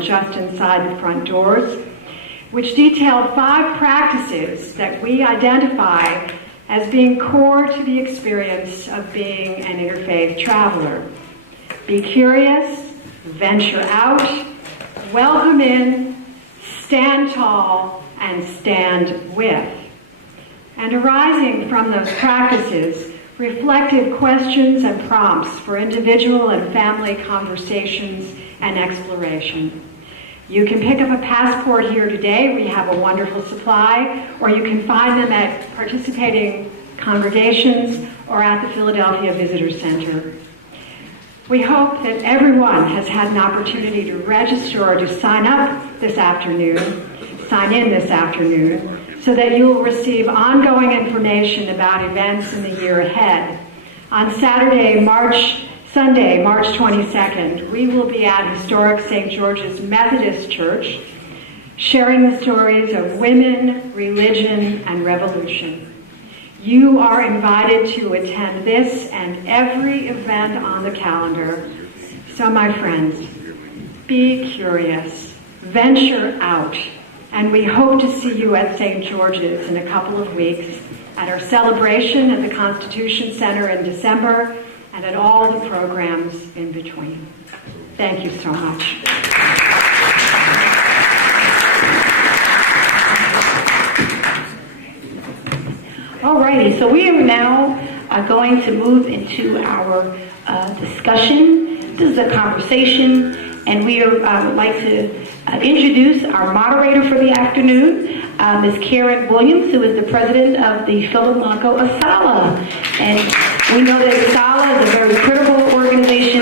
and just inside the front doors, which detailed 5 practices that we identify as being core to the experience of being an interfaith traveler. Be curious, venture out, welcome in, stand tall, and stand with. And arising from those practices, reflective questions and prompts for individual and family conversations and exploration. You can pick up a passport here today. We have a wonderful supply, or you can find them at participating congregations or at the Philadelphia Visitor Center. We hope that everyone has had an opportunity to register or to sign in this afternoon, so that you will receive ongoing information about events in the year ahead. On Sunday, March 22nd, we will be at historic St. George's Methodist Church, sharing the stories of women, religion, and revolution. You are invited to attend this and every event on the calendar. So, my friends, be curious, venture out, and we hope to see you at St. George's in a couple of weeks, at our celebration at the Constitution Center in December, and at all the programs in between. Thank you so much. Alrighty, so we are now going to move into our discussion. This is a conversation, and we would like to introduce our moderator for the afternoon, Ms. Karen Williams, who is the president of the Philadelphia Asala. And we know that Asala is a very critical organization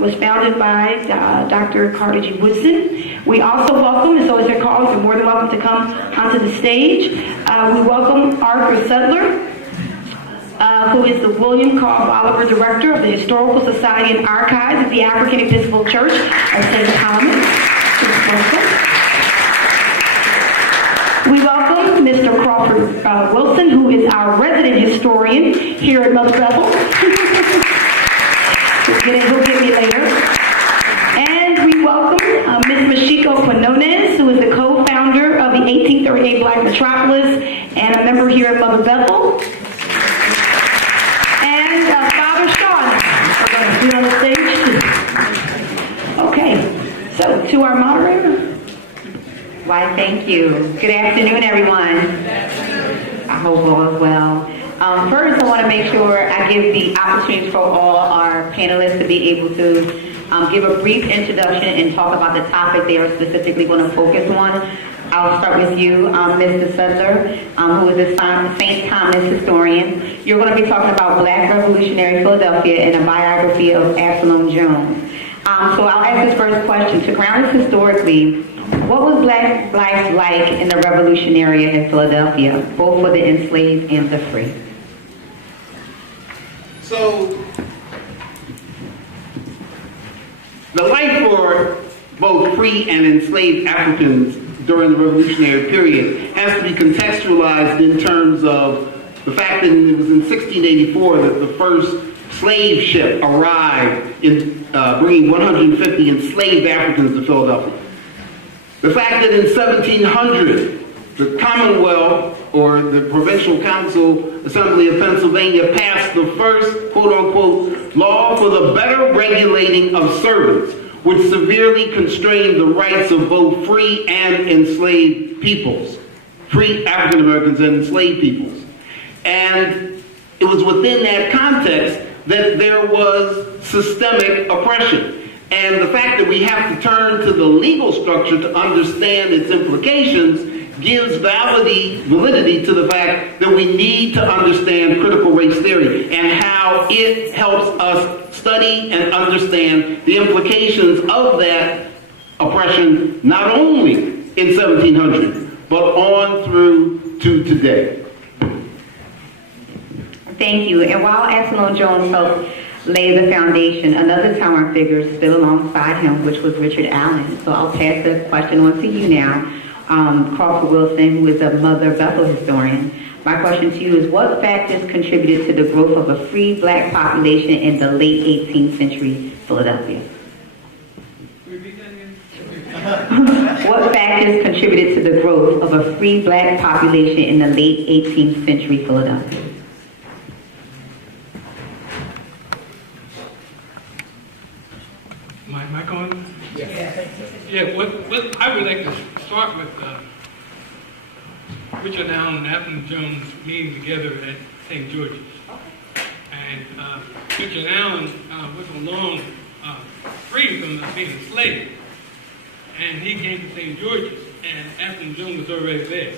was founded by Dr. Carter G. Woodson. We also welcome, and so as they're called, you're more than welcome to come onto the stage. We welcome Arthur Sudler, who is the William Cobb Oliver Director of the Historical Society and Archives of the African Episcopal Church of St. Cavaness. We welcome Mr. Crawford Wilson, who is our resident historian here at Bethel. He'll get me later. And we welcome Ms. Mashiko Quinones, who is the co-founder of the 1838 Black Metropolis and a member here at Mother Bethel. And Father Sean, we're going to be on the stage. Okay, so to our moderator. Why, thank you. Good afternoon, everyone. I hope all is well. First, I want to make sure I give the opportunity for all our panelists to be able to give a brief introduction and talk about the topic they are specifically going to focus on. I'll start with you, Mr. Sudler, who is a St. Thomas historian. You're going to be talking about Black Revolutionary Philadelphia and a biography of Absalom Jones. So I'll ask this first question. To ground us historically, what was Black life like in the Revolutionary era in Philadelphia, both for the enslaved and the free? So, the life for both free and enslaved Africans during the Revolutionary period has to be contextualized in terms of the fact that it was in 1684 that the first slave ship arrived in bringing 150 enslaved Africans to Philadelphia. The fact that in 1700 the Commonwealth, or the Provincial Council Assembly of Pennsylvania, passed the first quote-unquote law for the better regulating of servants, which severely constrained the rights of both free and enslaved peoples, free African Americans and enslaved peoples. And it was within that context that there was systemic oppression. And the fact that we have to turn to the legal structure to understand its implications gives validity to the fact that we need to understand critical race theory and how it helps us study and understand the implications of that oppression, not only in 1700, but on through to today. Thank you. And while Absalom Jones helped lay the foundation, another towering figure stood alongside him, which was Richard Allen. So I'll pass the question on to you now. Crawford Wilson, who is a Mother Bethel historian. My question to you is, what factors contributed to the growth of a free Black population in the late 18th century Philadelphia? Repeat that again. What factors contributed to the growth of a free black population in the late 18th century Philadelphia? Am I going? Yeah, what I would like to start with Richard Allen and Absalom Jones meeting together at St. George's. And Richard Allen was along free from being a slave. And he came to St. George's, and Absalom Jones was already there.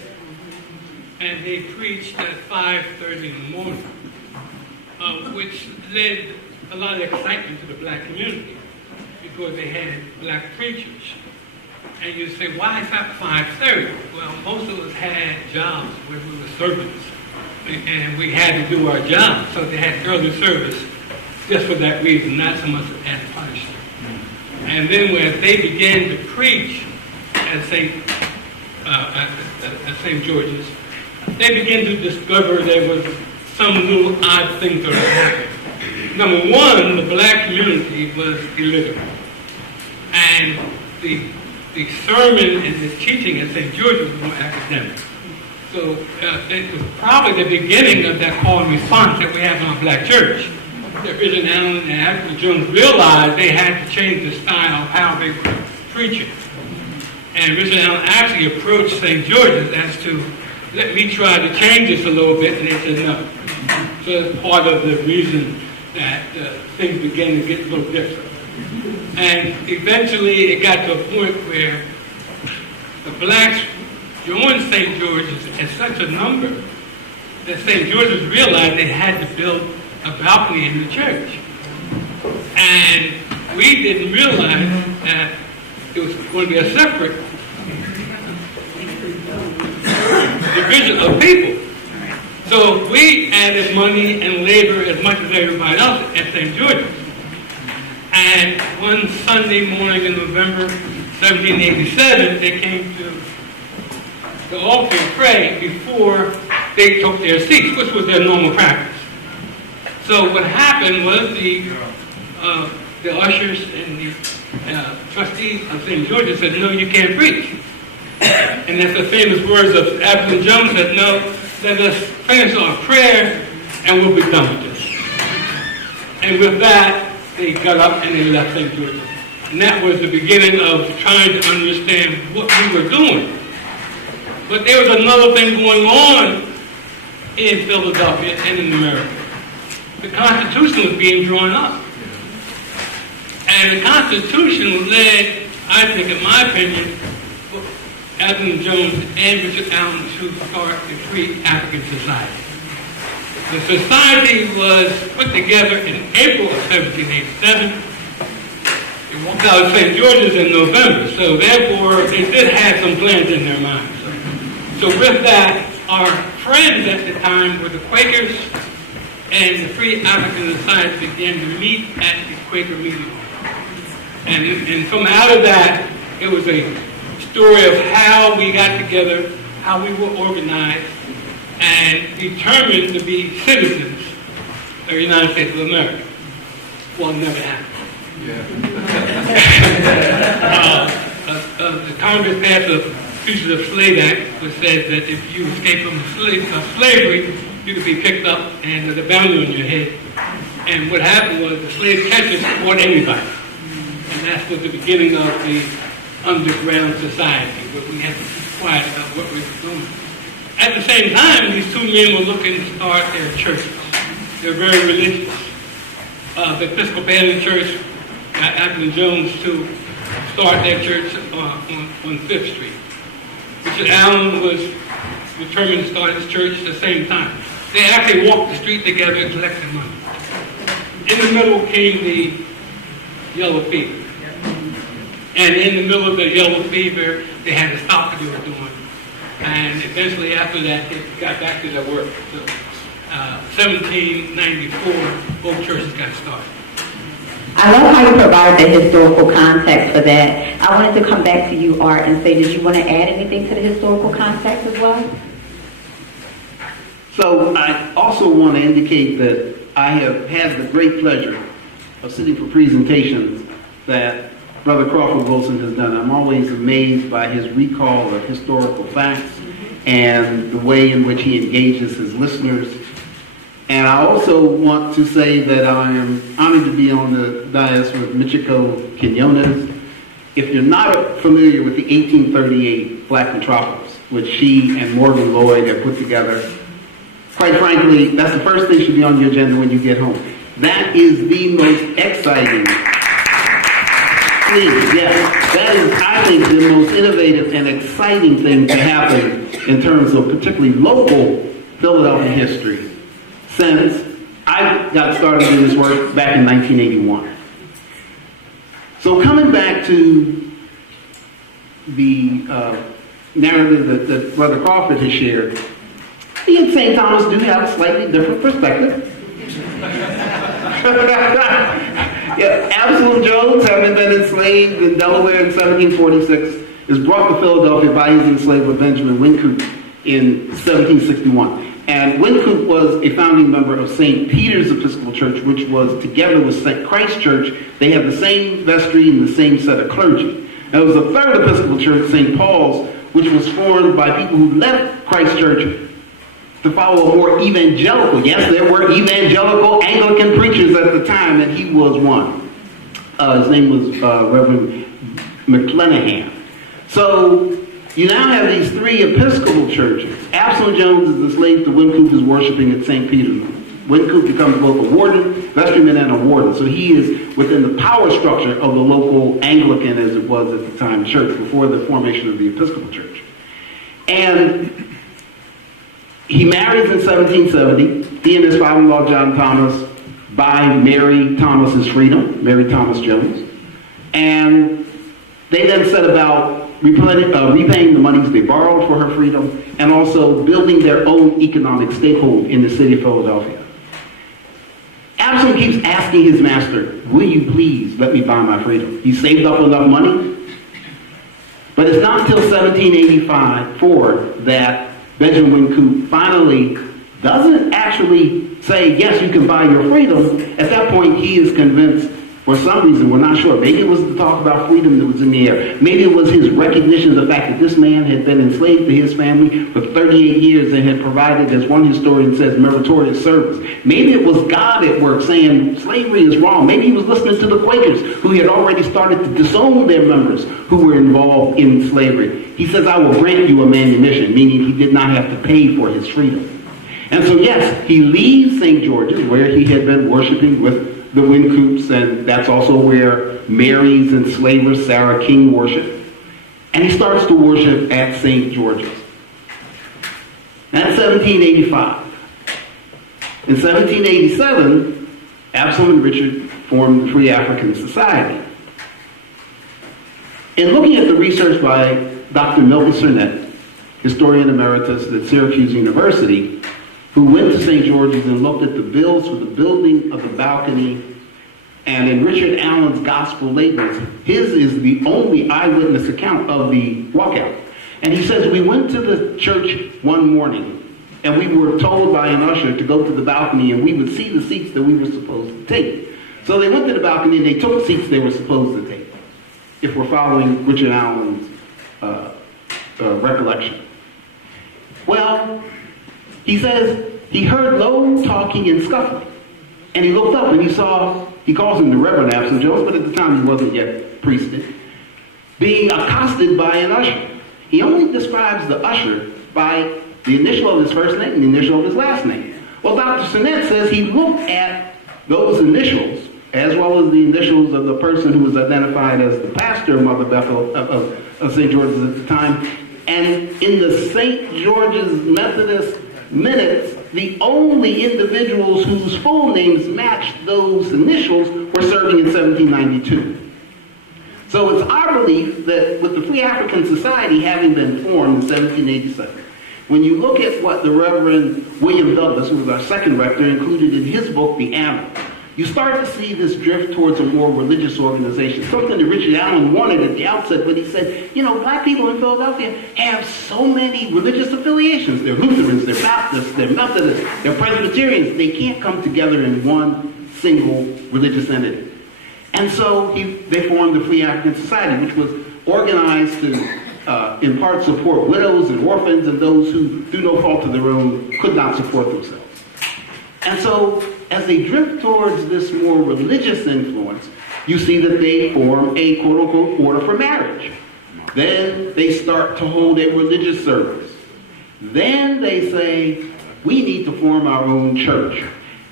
And they preached at 5:30 in the morning, which led a lot of excitement to the black community because they had black preachers. And you say, why is that 5:30? Well, most of us had jobs where we were servants, and we had to do our job. So they had early service just for that reason, not so much as punishment. And then when they began to preach at St. George's, they began to discover there was some little odd things that were happening. Number one, the black community was illiterate. And the sermon and the teaching at St. George's was more academic. So it was probably the beginning of that call and response that we have in our black church. That Richard Allen and Absalom Jones realized they had to change the style of how they were preaching. And Richard Allen actually approached St. George's as to, let me try to change this a little bit, and they said no. So that's part of the reason that things began to get a little different. And eventually it got to a point where the blacks joined St. George's at such a number that St. George's realized they had to build a balcony in the church. And we didn't realize that it was going to be a separate division of people. So we added money and labor as much as everybody else at St. George's. And one Sunday morning in November 1787, they came to the altar to pray before they took their seats, which was their normal practice. So what happened was the ushers and the trustees of St. George's said, no, you can't preach. And that's the famous words of Absalom Jones said, no, let us finish our prayer and we'll be done with this. And with that, they got up and they left St. George's. And that was the beginning of trying to understand what we were doing. But there was another thing going on in Philadelphia and in America. The Constitution was being drawn up. And the Constitution led, I think, in my opinion, Absalom Jones and Richard Allen to start the Free African Society. The society was put together in April of 1787. It walked out of St. George's in November, so therefore they did have some plans in their minds. So with that, our friends at the time were the Quakers, and the Free African Society began to meet at the Quaker meeting. And from out of that, it was a story of how we got together, how we were organized, and determined to be citizens of the United States of America. Well, it never happened. The Congress passed a Fugitive Slave Act, which says that if you escape from slavery, you could be picked up and there's a bounty on your head. And what happened was the slave catchers fought anybody. And that was the beginning of the underground society, where we had to be quiet about what we were doing. At the same time, these two men were looking to start their churches. They're very religious. The Episcopal Church got Absalom Jones to start their church on 5th Street. Richard Allen was determined to start his church at the same time. They actually walked the street together and collected money. In the middle came the yellow fever. And in the middle of the yellow fever, they had to stop what they were doing. And eventually after that, they got back to their work. So 1794, both churches got started. I love how you provide the historical context for that. I wanted to come back to you, Art, and say, did you want to add anything to the historical context as well? So I also want to indicate that I have had the great pleasure of sitting for presentations that Brother Crawford Wilson has done. I'm always amazed by his recall of historical facts and the way in which he engages his listeners. And I also want to say that I am honored to be on the dais with Michiko Quinones. If you're not familiar with the 1838 Black Metropolis, which she and Morgan Lloyd have put together, quite frankly, that's the first thing should be on your agenda when you get home. That is the most exciting. Please, yes. That is, I think, the most innovative and exciting thing to happen in terms of particularly local Philadelphia history since I got started in this work back in 1981. So coming back to the narrative that Brother Crawford has shared, he and St. Thomas do have a slightly different perspective. Yeah, Absalom Jones, having been enslaved in Delaware in 1746, is brought to Philadelphia by his enslaver Benjamin Wynkoop in 1761. And Wynkoop was a founding member of St. Peter's Episcopal Church, which was, together with St. Christ Church, they had the same vestry and the same set of clergy. And it was a third Episcopal Church, St. Paul's, which was formed by people who left Christ Church to follow a more evangelical. Yes, there were evangelical Anglican preachers at the time, and he was one. His name was Reverend McClenahan. So you now have these three Episcopal churches. Absalom Jones is enslaved to Wynkoop, is worshiping at St. Peter's. Wynkoop becomes both a warden, vestryman, and a warden. So he is within the power structure of the local Anglican, as it was at the time, church, before the formation of the Episcopal Church. And he marries in 1770. He and his father-in-law, John Thomas, buy Mary Thomas's freedom, Mary Thomas Jones. And they then set about repaying the monies they borrowed for her freedom and also building their own economic stakehold in the city of Philadelphia. Absalom keeps asking his master, will you please let me buy my freedom? He saved up enough money. But it's not until 1785 that Benjamin Wynkoop finally doesn't actually say, yes, you can buy your freedom. At that point, he is convinced, for some reason, we're not sure. Maybe it was the talk about freedom that was in the air. Maybe it was his recognition of the fact that this man had been enslaved to his family for 38 years and had provided, as one historian says, meritorious service. Maybe it was God at work saying slavery is wrong. Maybe he was listening to the Quakers who had already started to disown their members who were involved in slavery. He says, I will grant you a manumission, meaning he did not have to pay for his freedom. And so, yes, he leaves St. George's, where he had been worshiping with the Wynkoops, and that's also where Mary's enslaver Sarah King worshiped. And he starts to worship at St. George's. That's 1785. In 1787, Absalom and Richard formed the Free African Society. In looking at the research by Dr. Milton Cernett, historian emeritus at Syracuse University, who went to St. George's and looked at the bills for the building of the balcony, and in Richard Allen's gospel labels, his is the only eyewitness account of the walkout. And he says, we went to the church one morning, and we were told by an usher to go to the balcony, and we would see the seats that we were supposed to take. So they went to the balcony, and they took seats they were supposed to take, if we're following Richard Allen's recollection. Well, he says he heard low talking and scuffling. And he looked up and he saw, he calls him the Reverend Absalom Jones, but at the time he wasn't yet priested, being accosted by an usher. He only describes the usher by the initial of his first name and the initial of his last name. Well, Dr. Sennett says he looked at those initials, as well as the initials of the person who was identified as the pastor of Mother Bethel of St. George's at the time, and in the St. George's Methodist minutes, the only individuals whose full names matched those initials were serving in 1792. So it's our belief that with the Free African Society having been formed in 1787, when you look at what the Reverend William Douglas, who was our second rector, included in his book, The Annal, you start to see this drift towards a more religious organization, something that Richard Allen wanted at the outset, but he said, you know, black people in Philadelphia have so many religious affiliations. They're Lutherans, they're Baptists, they're Methodists, they're Presbyterians. They can't come together in one single religious entity. And so they formed the Free African Society, which was organized to in part support widows and orphans and those who, through no fault of their own, could not support themselves. And so as they drift towards this more religious influence, you see that they form a quote-unquote order for marriage. Then they start to hold a religious service. Then they say, we need to form our own church.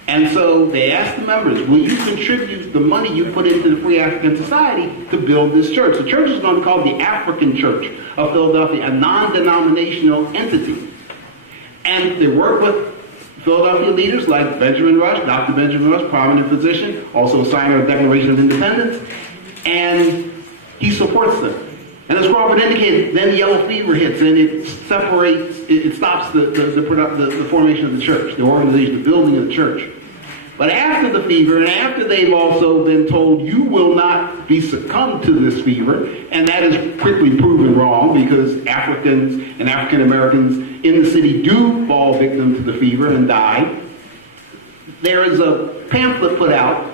And so they ask the members, will you contribute the money you put into the Free African Society to build this church? The church is going to be called the African Church of Philadelphia, a non-denominational entity. And they work with Philadelphia leaders like Benjamin Rush, Dr. Benjamin Rush, prominent physician, also a signer of the Declaration of Independence, and he supports them. And as Crawford indicated, then yellow fever hits and it separates, it stops the formation of the church, the organization, the building of the church. But after the fever, and after they've also been told you will not be succumbed to this fever, and that is quickly proven wrong because Africans and African Americans in the city do fall victim to the fever and die, there is a pamphlet put out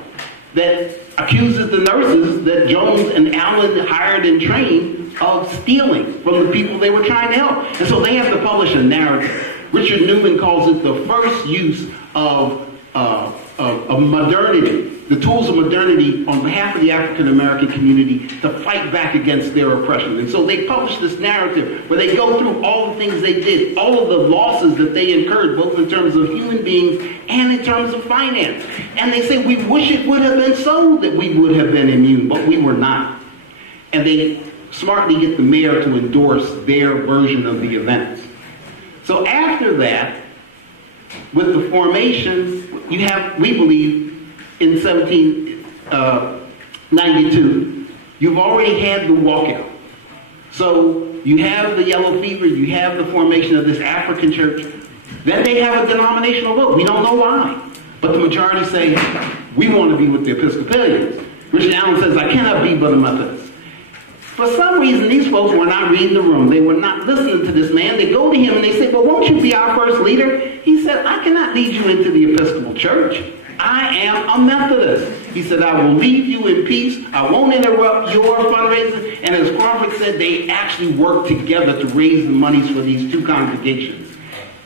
that accuses the nurses that Jones and Allen hired and trained of stealing from the people they were trying to help. And so they have to publish a narrative. Richard Newman calls it the first use of modernity, the tools of modernity on behalf of the African American community to fight back against their oppression. And so they publish this narrative where they go through all the things they did, all of the losses that they incurred, both in terms of human beings and in terms of finance. And they say, we wish it would have been so that we would have been immune, but we were not. And they smartly get the mayor to endorse their version of the events. So after that, with the formation, you have, we believe, in 1792, you've already had the walkout. So you have the yellow fever, you have the formation of this African church. Then they have a denominational vote. We don't know why. But the majority say, we want to be with the Episcopalians. Richard Allen says, I cannot be but a Methodist. For some reason, these folks were not reading the room. They were not listening to this man. They go to him and they say, well, won't you be our first leader? He said, I cannot lead you into the Episcopal Church. I am a Methodist. He said, I will leave you in peace. I won't interrupt your fundraising. And as Crawford said, they actually worked together to raise the monies for these two congregations.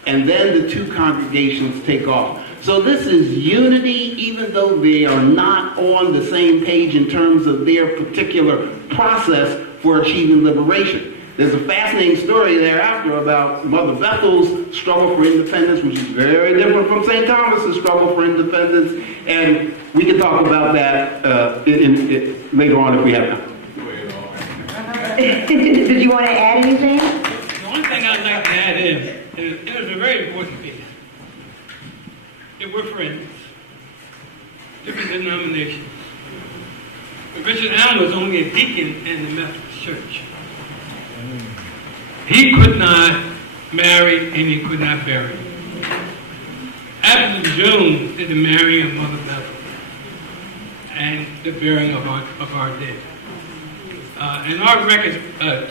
And then the two congregations take off. So this is unity, even though they are not on the same page in terms of their particular process for achieving liberation. There's a fascinating story thereafter about Mother Bethel's struggle for independence, which is very different from St. Thomas's struggle for independence, and we can talk about that later on if we have time. Did you want to add anything? The only thing I'd like to add is it was a very important piece. They were friends, different denominations. But Richard Allen was only a deacon in the Methodist Church. He could not marry and he could not bury. Absalom Jones did the marrying of Mother Bethel and the burying of our dead. In our records,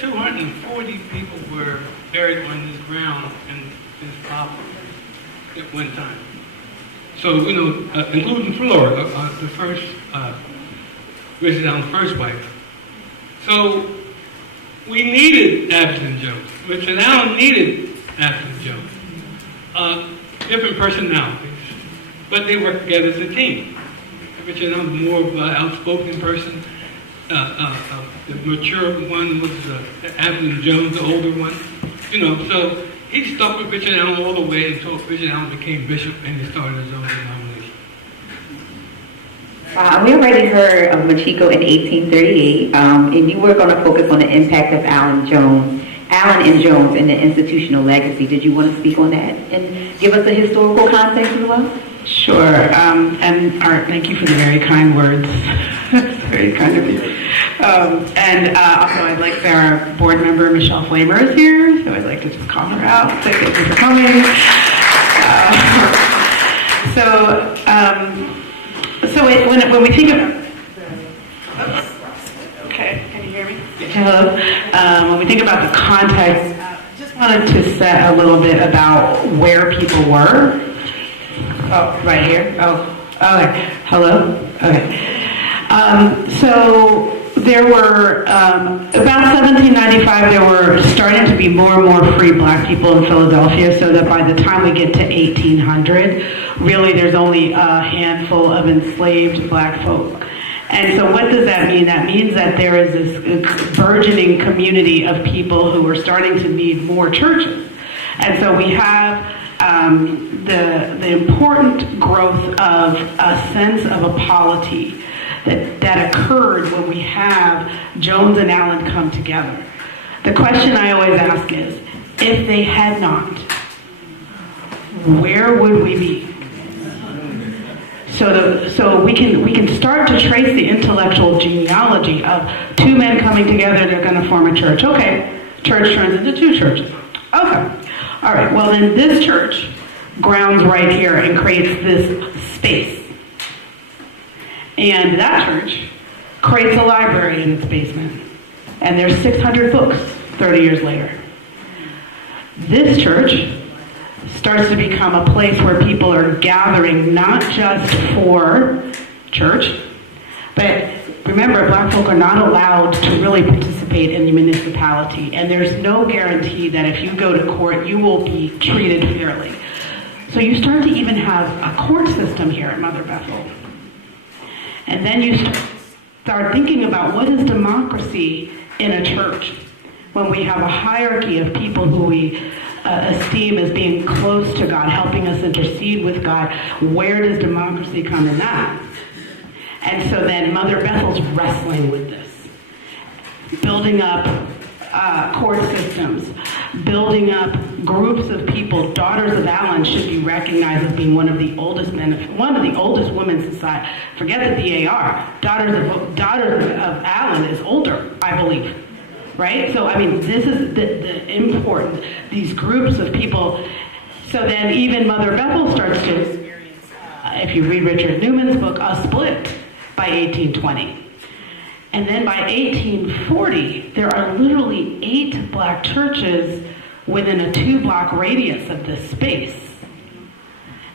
240 people were buried on this ground in this property at one time. So, including Flora, the first, Richard Allen's first wife. So, we needed Absalom Jones. Richard Allen needed Absalom Jones. Different personalities, but they worked together as a team. Richard Allen was more of an outspoken person. The mature one was Absalom Jones, the older one. So he stuck with Richard Allen all the way until Richard Allen became bishop and he started his own denomination. We already heard of Machiko in 1838, and you were going to focus on the impact of Allen and Jones in the institutional legacy. Did you want to speak on that and give us a historical context as well? Sure, and Art, thank you for the very kind words. Very kind of you. And also, I'd like our board member, Michelle Flamer, is here, so I'd like to just call her out. So thank you for coming. When we think about... Okay, can you hear me? Hello. When we think about the context, just wanted to set a little bit about where people were. Oh, right here? Oh, okay. Hello? Okay. So there were, about 1795, there were starting to be more and more free black people in Philadelphia, so that by the time we get to 1800, really there's only a handful of enslaved black folk. And so what does that mean? That means that there is this burgeoning community of people who are starting to need more churches. And so we have the important growth of a sense of a polity that occurred when we have Jones and Allen come together. The question I always ask is, if they had not, where would we be? So we can start to trace the intellectual genealogy of two men coming together, they're going to form a church. Okay, church turns into two churches. Okay, all right, well then this church grounds right here and creates this space. And that church creates a library in its basement. And there's 600 books 30 years later. This church starts to become a place where people are gathering not just for church, but remember, black folk are not allowed to really participate in the municipality, and there's no guarantee that if you go to court, you will be treated fairly. So you start to even have a court system here at Mother Bethel. And then you start thinking about what is democracy in a church when we have a hierarchy of people who we esteem as being close to God, helping us intercede with God. Where does democracy come in that? And so then Mother Bethel's wrestling with this, building up court systems, building up groups of people. Daughters of Allen should be recognized as being one of the oldest women's society. Forget the DAR. Daughters of Allen is older, I believe. Right? So, I mean, this is the important, these groups of people. So then even Mother Bethel starts to experience, if you read Richard Newman's book, a split by 1820. And then by 1840, there are literally 8 black churches within a 2-block radius of this space.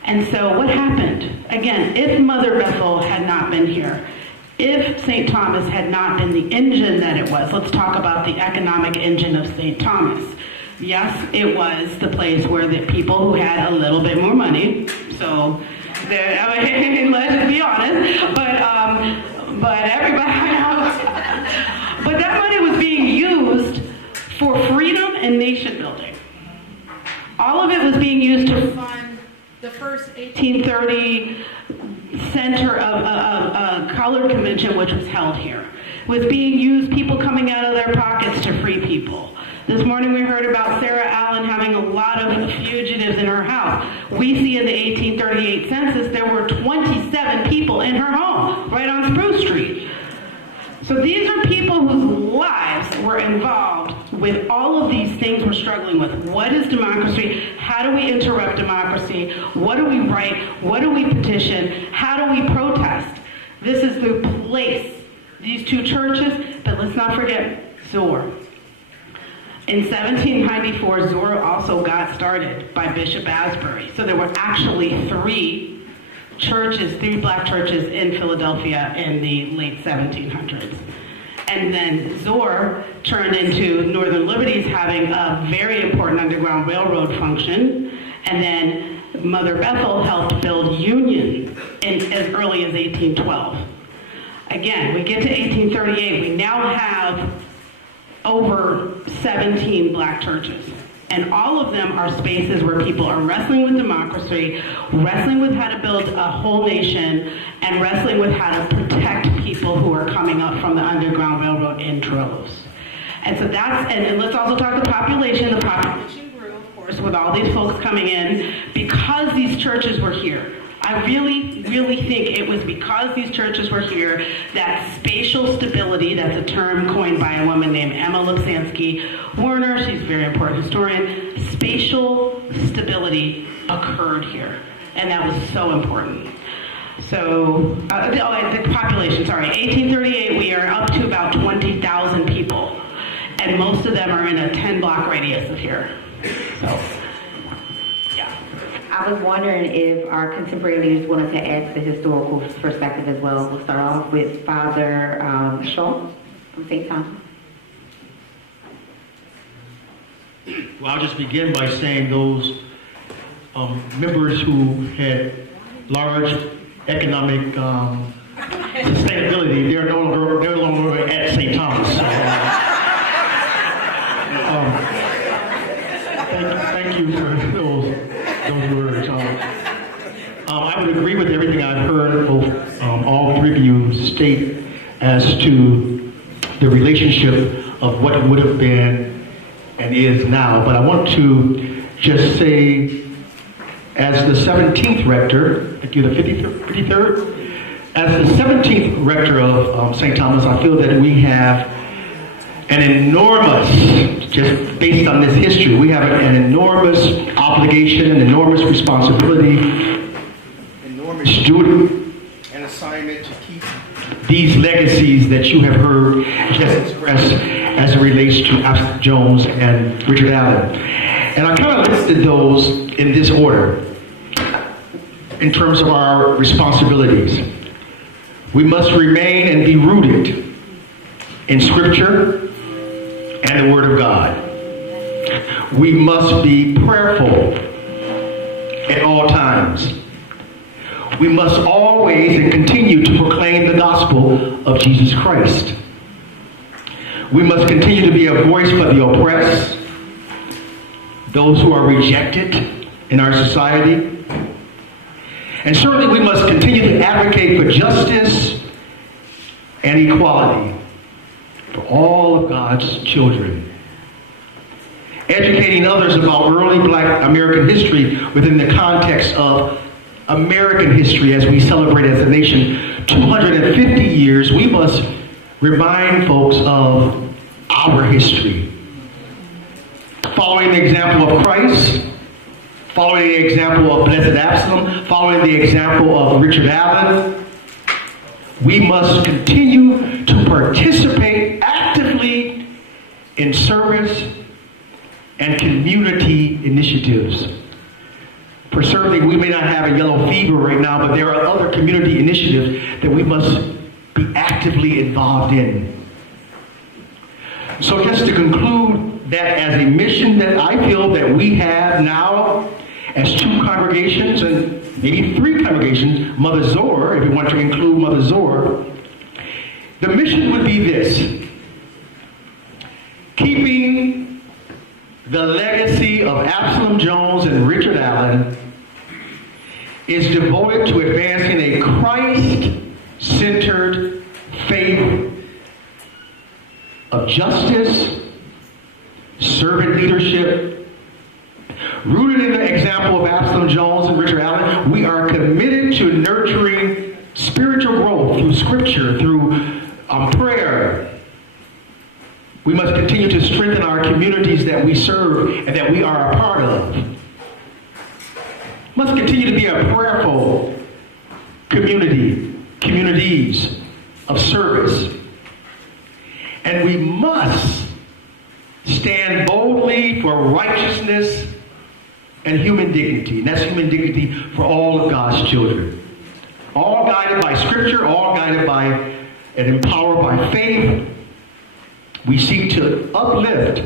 And so what happened? Again, if Mother Bethel had not been here, if St. Thomas had not been the engine that it was, let's talk about the economic engine of St. Thomas. Yes, it was the place where the people who had a little bit more money, so let's be honest, but everybody else, but that money was being used for freedom and nation building. All of it was being used to fund the first 1830 center of a colored convention, which was held here. Was being used, people coming out of their pockets to free people. This morning we heard about Sarah Allen having a lot of fugitives in her house. We see in the 1838 census there were 27 people in her home, right on Spruce Street. So these are people whose lives were involved with all of these things we're struggling with. What is democracy? How do we interrupt democracy? What do we write? What do we petition? How do we protest? This is the place, these two churches, but let's not forget Zor. In 1794, Zor also got started by Bishop Asbury. So there were actually 3 black churches in Philadelphia in the late 1700s. And then Zor turned into Northern Liberties having a very important Underground Railroad function. And then Mother Bethel helped build Union as early as 1812. Again, we get to 1838, we now have over 17 black churches. And all of them are spaces where people are wrestling with democracy, wrestling with how to build a whole nation, and wrestling with how to protect people who are coming up from the Underground Railroad in droves. And so that's, and let's also talk the population. The population grew, of course, with all these folks coming in because these churches were here. I really, really think it was because these churches were here that spatial stability, that's a term coined by a woman named Emma Lipsansky-Werner, she's a very important historian, spatial stability occurred here, and that was so important. So, the population, 1838, we are up to about 20,000 people, and most of them are in a 10-block radius of here. So, yeah. I was wondering if our contemporary leaders wanted to add the historical perspective as well. We'll start off with Father Schultz from St. Thomas. Well, I'll just begin by saying those members who had large economic sustainability, they're no longer at St. Thomas. Thank you for those words. I would agree with everything I've heard both all three of you state as to the relationship of what would have been and is now. But I want to just say, as the 17th rector, thank you, the 53rd, as the 17th rector of St. Thomas, I feel that we have an enormous, just based on this history, we have an enormous obligation, an enormous responsibility, enormous duty, and assignment to keep these legacies that you have heard just expressed as it relates to Absalom Jones and Richard Allen. And I kind of listed those in this order in terms of our responsibilities. We must remain and be rooted in Scripture and the Word of God. We must be prayerful at all times. We must always and continue to proclaim the gospel of Jesus Christ. We must continue to be a voice for the oppressed, those who are rejected in our society. And certainly we must continue to advocate for justice and equality for all of God's children. Educating others about early Black American history within the context of American history as we celebrate as a nation 250 years, we must remind folks of our history. Following the example of Christ, following the example of Blessed Absalom, following the example of Richard Allen, we must continue to participate actively in service and community initiatives. For certainly, we may not have a yellow fever right now, but there are other community initiatives that we must be actively involved in. So just to conclude, that as a mission that I feel that we have now as two congregations and maybe three congregations, Mother Zor, if you want to include Mother Zor, the mission would be this: keeping the legacy of Absalom Jones and Richard Allen is devoted to advancing a Christ-centered faith of justice, servant leadership. Rooted in the example of Absalom Jones and Richard Allen, we are committed to nurturing spiritual growth through Scripture, through prayer. We must continue to strengthen our communities that we serve and that we are a part of. Must continue to be a prayerful communities of service. And we must stand boldly for righteousness and human dignity. And that's human dignity for all of God's children. All guided by Scripture, all guided by and empowered by faith. We seek to uplift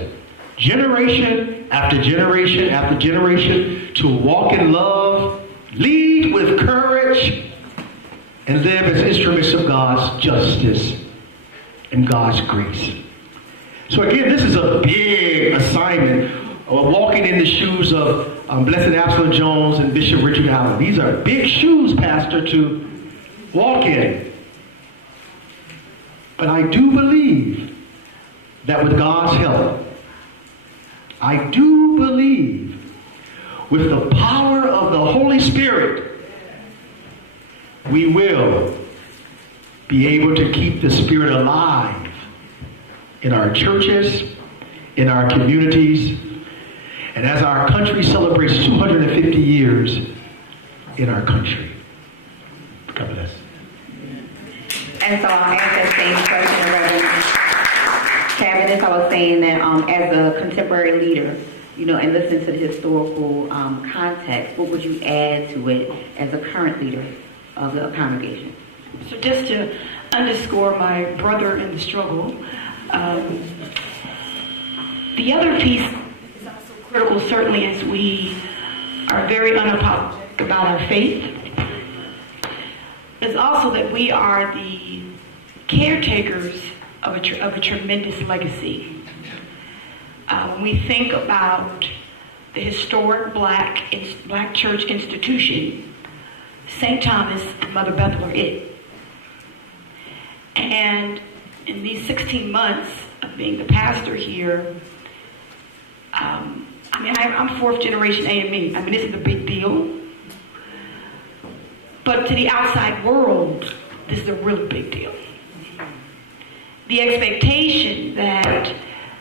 generation after generation after generation to walk in love, lead with courage, and live as instruments of God's justice and God's grace. So again, this is a big assignment of walking in the shoes of Blessed Absalom Jones and Bishop Richard Allen. These are big shoes, Pastor, to walk in. But I do believe that with God's help, I do believe with the power of the Holy Spirit, we will be able to keep the Spirit alive in our churches, in our communities, and as our country celebrates 250 years in our country. God bless. And so I'll ask that same question, Reverend Cavaness. I was saying that as a contemporary leader, and listen to the historical context, what would you add to it as a current leader of the congregation? So just to underscore my brother in the struggle, the other piece is also critical, certainly, as we are very unapologetic about our faith, is also that we are the caretakers of a tremendous legacy. When we think about the historic black church institution, St. Thomas and Mother Bethel are it. And in these 16 months of being the pastor here, I'm fourth generation AME. This is a big deal. But to the outside world, this is a really big deal. The expectation that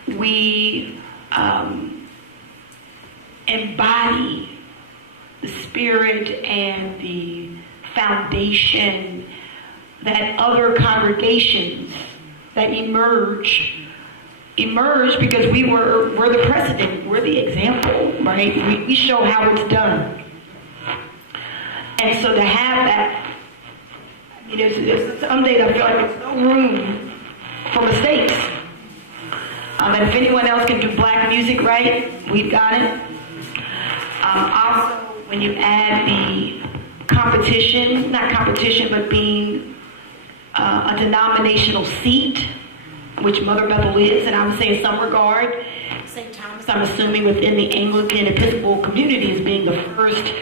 we embody the spirit and the foundation that other congregations that emerge because we're the precedent, we're the example, right? We show how it's done. And so to have that, some days I feel like there's no room for mistakes. And if anyone else can do black music right, we've got it. Also, when you add the competition, not competition, but being a denominational seat, which Mother Bethel is, and I would say in some regard, St. Thomas, I'm assuming within the Anglican Episcopal community as being the first,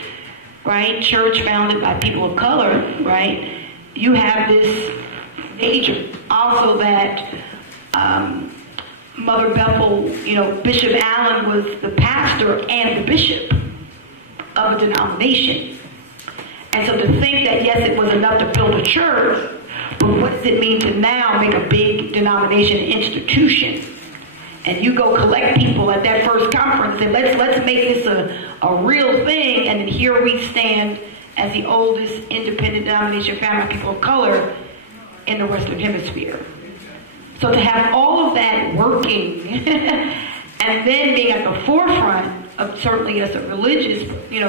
right, church founded by people of color, right? You have this major. Also that Mother Bethel, Bishop Allen was the pastor and the bishop of a denomination. And so to think that, yes, it was enough to build a church, but what does it mean to now make a big denomination institution? And you go collect people at that first conference and let's make this a real thing, and then here we stand as the oldest independent denomination founded by people of color in the Western Hemisphere. So to have all of that working and then being at the forefront of certainly as a religious,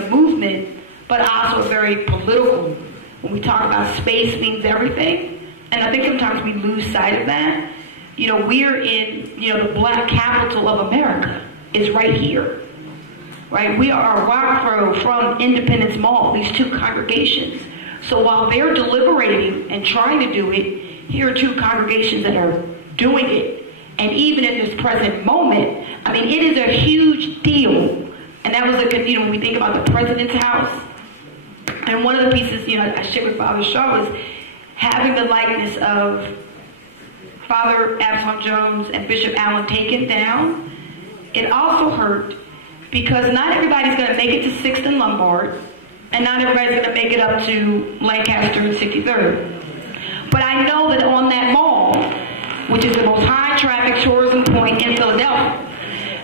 movement, but also very political. When we talk about space means everything, and I think sometimes we lose sight of that. We're in, the black capital of America is right here, right? We are a rock throw from Independence Mall, these two congregations. So while they're deliberating and trying to do it, here are two congregations that are doing it. And even in this present moment, it is a huge deal. And that was when we think about the president's house. And one of the pieces, I shared with Father Shaw was having the likeness of Father Absalom Jones and Bishop Allen taken down. It also hurt because not everybody's going to make it to 6th and Lombard, and not everybody's going to make it up to Lancaster and 63rd. But I know that on that mall, which is the most high traffic tourism point in Philadelphia,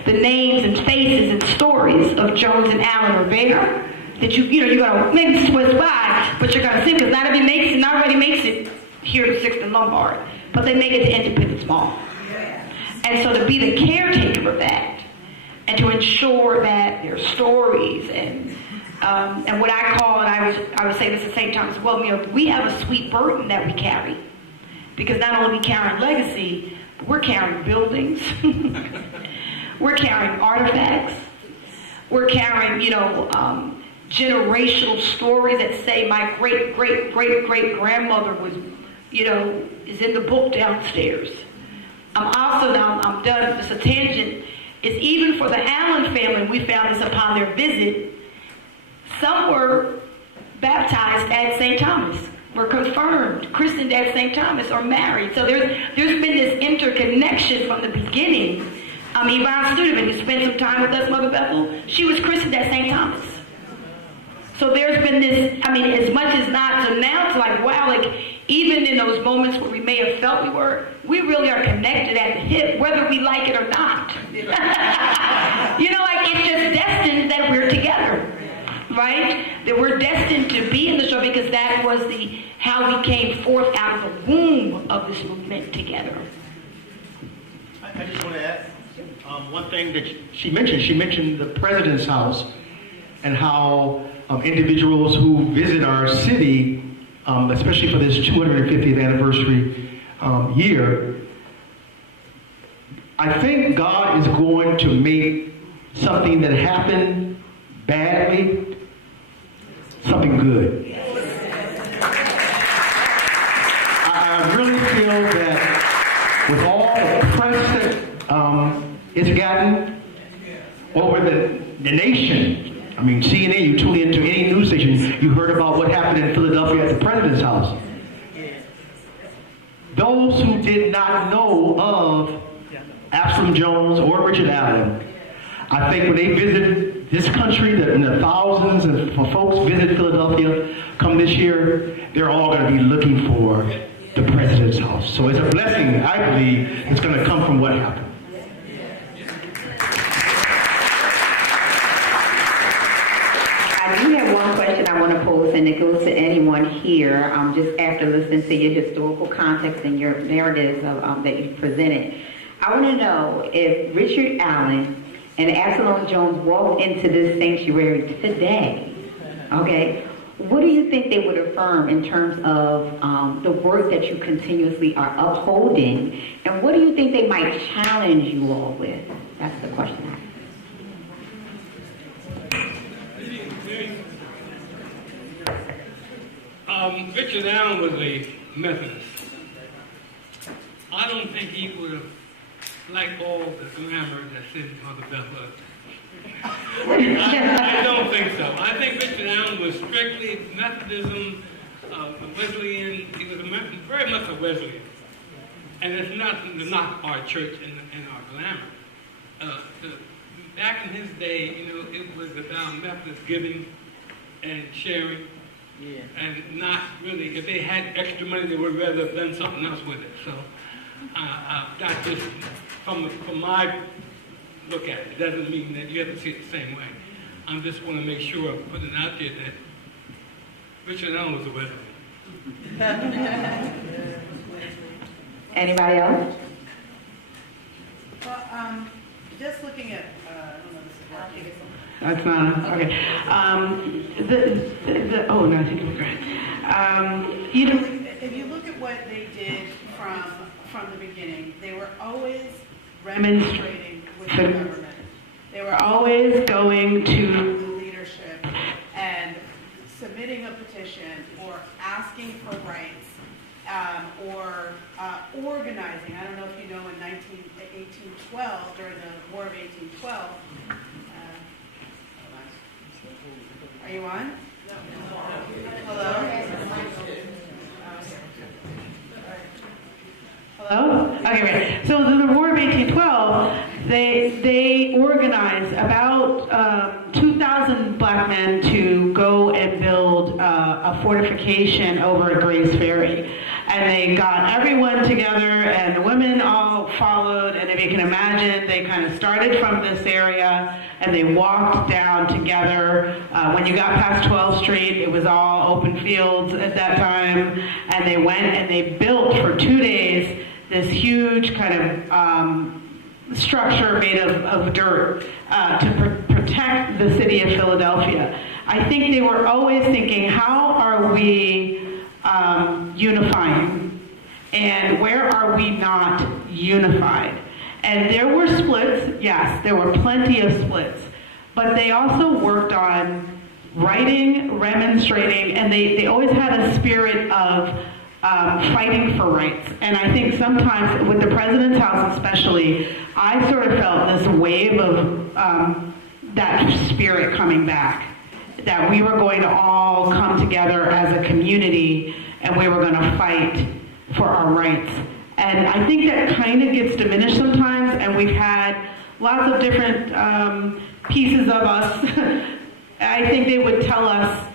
the names and faces and stories of Jones and Allen are there. That you gotta maybe Swiss by, but you're gonna see because not everybody makes it here to 6th and Lombard, but they make it to Independence Mall. And so to be the caretaker of that, and to ensure that their stories and what I call, and I would say this at the same time as well, we have a sweet burden that we carry, because not only are we carrying legacy, but we're carrying buildings, we're carrying artifacts, we're carrying generational stories that say my great-great-great-great-grandmother was, is in the book downstairs. I'm done, it's a tangent, is even for the Allen family, we found this upon their visit, some were baptized at St. Thomas, were confirmed, christened at St. Thomas, or married. So there's been this interconnection from the beginning. Yvonne Studeman, who spent some time with us, Mother Bethel, she was christened at St. Thomas. So there's been this, as much as not, so now it's like, wow, even in those moments where we may have felt we really are connected at the hip, whether we like it or not. It's just destined that we're together, right? That we're destined to be in the show because that was how we came forth out of the womb of this movement together. I just want to add One thing that she mentioned the president's house and how individuals who visit our city, especially for this 250th anniversary year, I think God is going to make something that happened badly something good. I really feel that with all the press that it's gotten over the nation, I mean, CNN, you tune into any news station, you heard about what happened in Philadelphia at the president's house. Those who did not know of Absalom Jones or Richard Allen, I think when they visit this country, that in the thousands of folks visit Philadelphia come this year, they're all going to be looking for the president's house. So it's a blessing, I believe, it's going to come from what happened. I do have one question I want to pose, and it goes to anyone here, just after listening to your historical context and your narratives that you presented. I want to know if Richard Allen and Absalom Jones walked into this sanctuary today, okay, what do you think they would affirm in terms of the work that you continuously are upholding, and what do you think they might challenge you all with? That's the question I have. Richard Allen was a Methodist. I don't think he would have liked all the glamour that's in Mother Bethel. I don't think so. I think Richard Allen was strictly Methodism, Wesleyan. He was very much a Wesleyan. And it's nothing to knock our church and our glamour. Back in his day, it was about Methodist giving and sharing. Yeah. And not really, if they had extra money, they would rather have done something else with it. So that's just from my look at it. It doesn't mean that you have to see it the same way. I just want to make sure I'm putting it out there that Richard Allen was a Wesleyan. Anybody else? Well, just looking at, I don't know if this is working. That's not, okay. Oh, no, I think we're good. If you look at what they did from the beginning, they were always remonstrating with the government. They were always going to the leadership and submitting a petition or asking for rights or organizing. I don't know if you know in 1812, during the War of 1812, are you on? No. Hello? Hello? Okay, right. So the War of 1812, they organized about 2,000 black men to go and build a fortification over at Grays Ferry. And they got everyone together, and the women all followed, and if you can imagine, they kind of started from this area, and they walked down together. When you got past 12th Street, it was all open fields at that time, and they went and they built for 2 days this huge kind of structure made of dirt to protect the city of Philadelphia. I think they were always thinking, how are we unifying, and where are we not unified? And there were splits, yes, there were plenty of splits, but they also worked on writing, remonstrating, and they always had a spirit of fighting for rights. And I think sometimes with the president's house especially, I sort of felt this wave of that spirit coming back, that we were going to all come together as a community and we were going to fight for our rights. And I think that kind of gets diminished sometimes, and we've had lots of different pieces of us. I think they would tell us,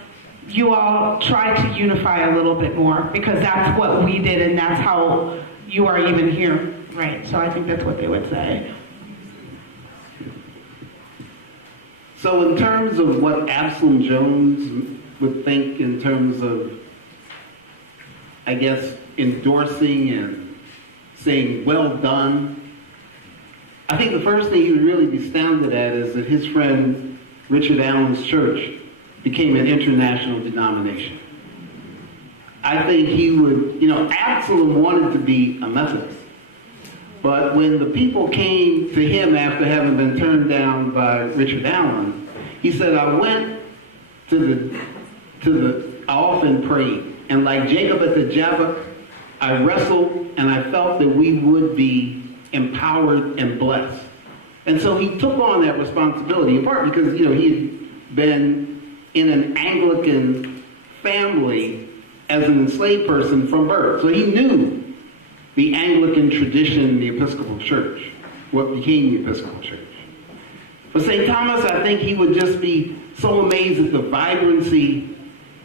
you all try to unify a little bit more, because that's what we did and that's how you are even here, right? So I think that's what they would say. So in terms of what Absalom Jones would think in terms of, I guess, endorsing and saying, well done, I think the first thing he would really be astounded at is that his friend Richard Allen's church became an international denomination. I think he would, Absalom wanted to be a Methodist. But when the people came to him after having been turned down by Richard Allen, he said, I went I often prayed. And like Jacob at the Jabbok, I wrestled and I felt that we would be empowered and blessed. And so he took on that responsibility, in part because, he had been in an Anglican family as an enslaved person from birth. So he knew the Anglican tradition, the Episcopal Church, what became the Episcopal Church. For St. Thomas, I think he would just be so amazed at the vibrancy,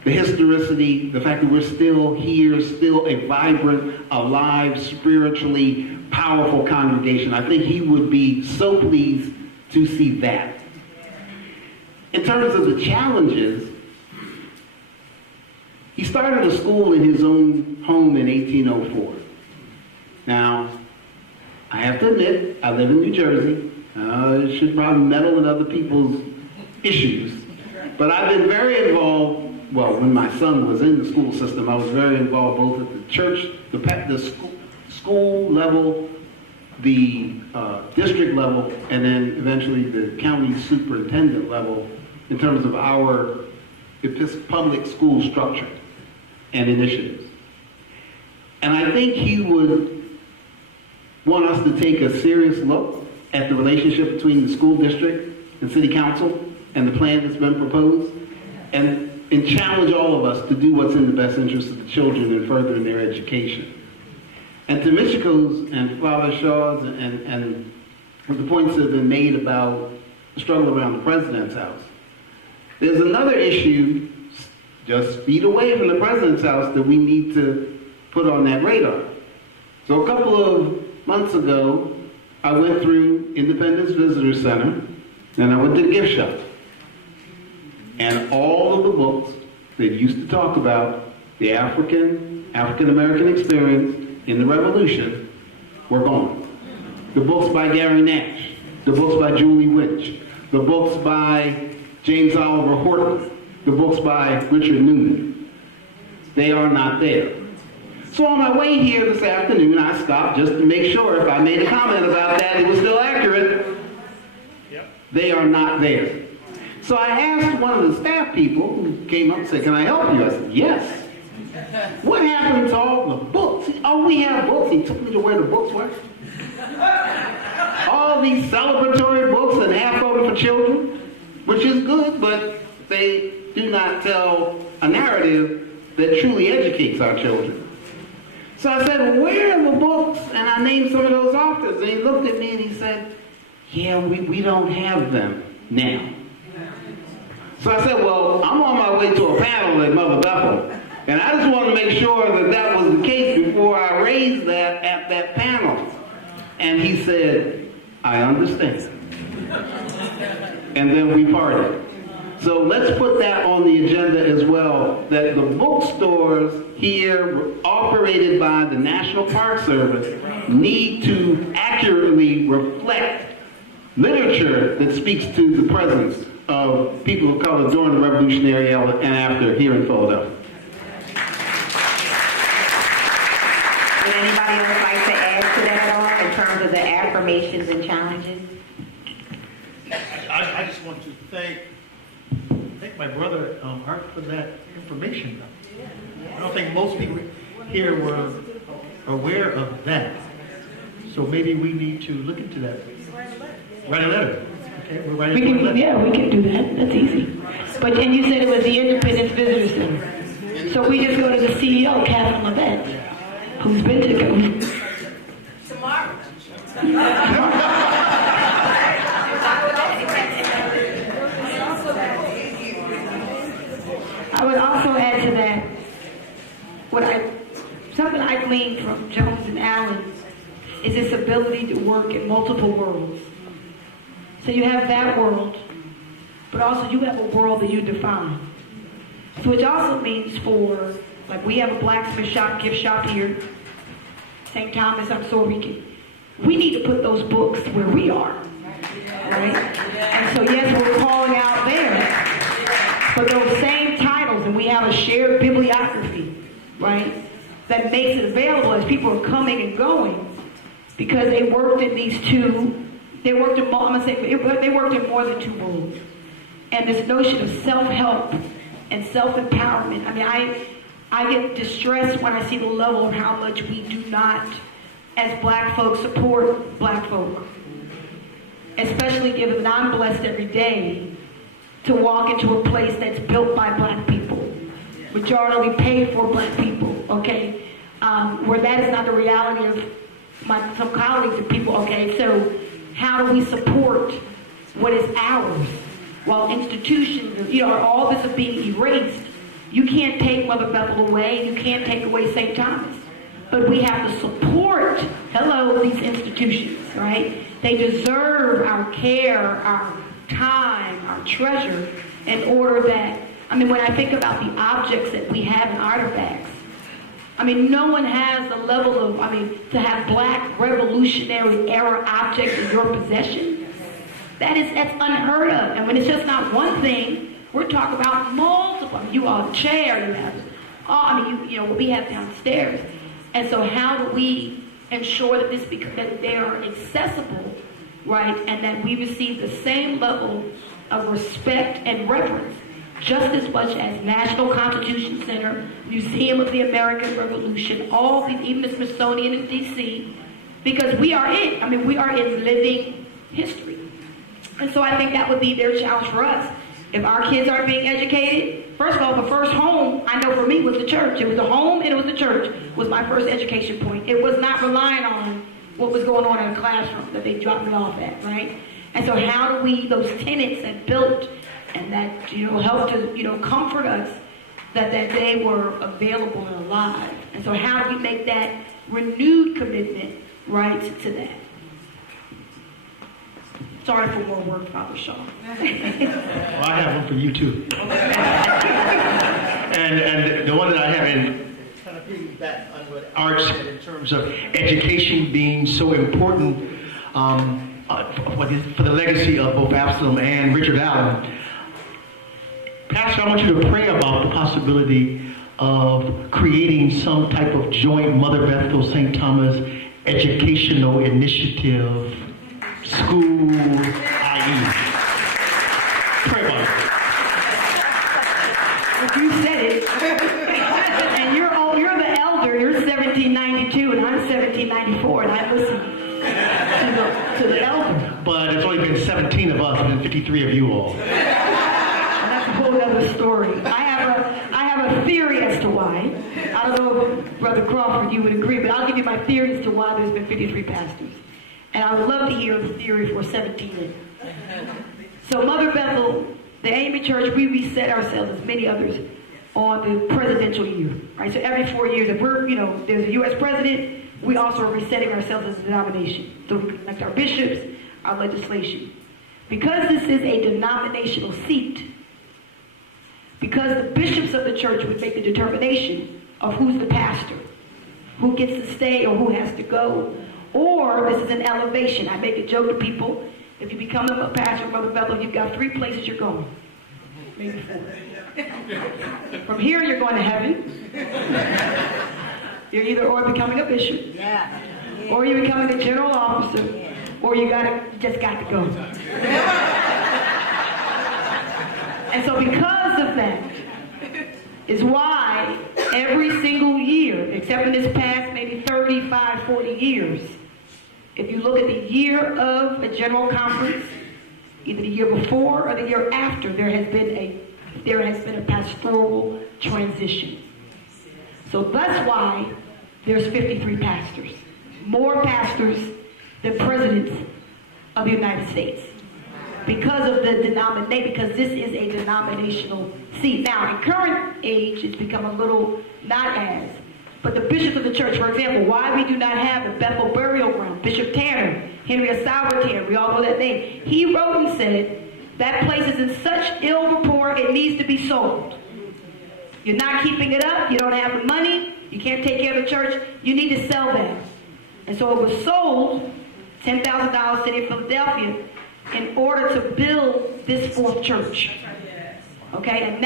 the historicity, the fact that we're still here, still a vibrant, alive, spiritually powerful congregation. I think he would be so pleased to see that. In terms of the challenges, he started a school in his own home in 1804. Now, I have to admit, I live in New Jersey. I should probably meddle with other people's issues. But I've been very involved. Well, when my son was in the school system, I was very involved both at the church, the school level, the district level, and then eventually the county superintendent level in terms of our public school structure and initiatives. And I think he would want us to take a serious look at the relationship between the school district and city council and the plan that's been proposed, and challenge all of us to do what's in the best interest of the children and furthering their education. And to Michiko's and Father Shaw's and the points that have been made about the struggle around the president's house, there's another issue just feet away from the president's house that we need to put on that radar. So a couple of months ago, I went through Independence Visitor Center and I went to the gift shop. And all of the books that used to talk about the African-American experience in the Revolution were gone. The books by Gary Nash, the books by Julie Winch, the books by James Oliver Horton, the books by Richard Newman. They are not there. So on my way here this afternoon, I stopped just to make sure if I made a comment about that, it was still accurate. Yep. They are not there. So I asked one of the staff people who came up and said, can I help you? I said, yes. What happened to all the books? Oh, we have books. He took me to where the books were. All these celebratory books and half-open for children, which is good, but they do not tell a narrative that truly educates our children. So I said, where are the books? And I named some of those authors. And he looked at me and he said, yeah, we don't have them now. So I said, well, I'm on my way to a panel at Mother Bethel, and I just wanted to make sure that that was the case before I raised that at that panel. And he said, I understand. And then we parted. So let's put that on the agenda as well, that the bookstores here operated by the National Park Service need to accurately reflect literature that speaks to the presence of people of color during the Revolutionary era and after here in Philadelphia. Would anybody else like to add to that at all in terms of the affirmations and challenges? I just want to thank my brother Art for that information. I don't think most people here were aware of that. So maybe we need to look into that. Write a letter. Okay, we're writing a letter. Yeah, we can do that. That's easy. But and you said it was the Independence Visitor Center. So we just go to the CEO, Catherine LeVette, who's been to go. Tomorrow. I would also add to that something I gleaned from Jones and Allen is this ability to work in multiple worlds. So you have that world, but also you have a world that you define. So which also means like we have a blacksmith shop, gift shop here. St. Thomas, I'm sure we can we need to put those books where we are, right? And so yes, we're calling out there, but those same titles, and we have a shared bibliography, right, that makes it available as people are coming and going, because they worked in these two, they worked in more than two worlds. And this notion of self-help and self-empowerment, I mean, I get distressed when I see the level of how much we do not, as black folks, support black folk. Especially given that I'm blessed every day to walk into a place that's built by black people, majority paid for black people, okay? Where that is not the reality of some colleagues and people, okay? So how do we support what is ours while institutions, are all this is being erased? You can't take Mother Bethel away. You can't take away St. Thomas. But we have to support, these institutions, right? They deserve our care, our time, our treasure, in order that, when I think about the objects that we have in artifacts, no one has the level of, to have black revolutionary era objects in your possession. That's unheard of. And when it's just not one thing, we're talking about multiple. You have a chair, you have, what we have downstairs. And so how do we ensure that that they are accessible, right? And that we receive the same level of respect and reverence, just as much as National Constitution Center, Museum of the American Revolution, all these, even the Smithsonian in D.C., because we are it. We are in living history. And so I think that would be their challenge for us. If our kids aren't being educated, first of all, the first home, I know for me, was the church. It was the home and it was the church was my first education point. It was not relying on what was going on in a classroom that they dropped me off at, right? And so how do we, those tenets that built and that, helped to, comfort us that they were available and alive. And so how do we make that renewed commitment, right, to that? Sorry for more work, Father Shaw. Well, I have one for you, too. and the one that I have in kind of piggyback on what Art said in terms of education being so important for the legacy of both Absalom and Richard Allen. Pastor, I want you to pray about the possibility of creating some type of joint Mother Bethel St. Thomas educational initiative, school, IE. Pray about it. If you said it, and you're the elder, you're 1792 and I'm 1794, and I listen to the elder. But it's only been 17 of us and 53 of you all. That's a whole other story. I have a theory as to why. I don't know if Brother Crawford, you would agree, but I'll give you my theory as to why there's been 53 pastors. And I would love to hear the theory for 17. So Mother Bethel, the AME Church, we reset ourselves, as many others, on the presidential year. Right? So every 4 years, if we're, there's a U.S. president, we also are resetting ourselves as a denomination. So we elect our bishops, our legislation. Because this is a denominational seat, because the bishops of the church would make the determination of who's the pastor, who gets to stay or who has to go, or this is an elevation. I make a joke to people, if you become a pastor of Mother Bethel, you've got 3 places you're going. Maybe 4. From here, you're going to heaven. You're either or becoming a bishop, or you're becoming a general officer, or you just got to go. And so because of that is why every single year, except in this past maybe 35, 40 years, if you look at the year of a general conference, either the year before or the year after, there has been a pastoral transition. So that's why there's 53 pastors, more pastors than presidents of the United States, because of the denomination. Because this is a denominational seat. Now, in current age, it's become a little not as. But the bishops of the church, for example, why we do not have the Bethel burial ground, Bishop Tanner, Henry of Sauertier, we all know that name. He wrote and said, that place is in such ill rapport, it needs to be sold. You're not keeping it up, you don't have the money, you can't take care of the church, you need to sell that. And so it was sold $10,000 City of Philadelphia in order to build this fourth church. Okay, and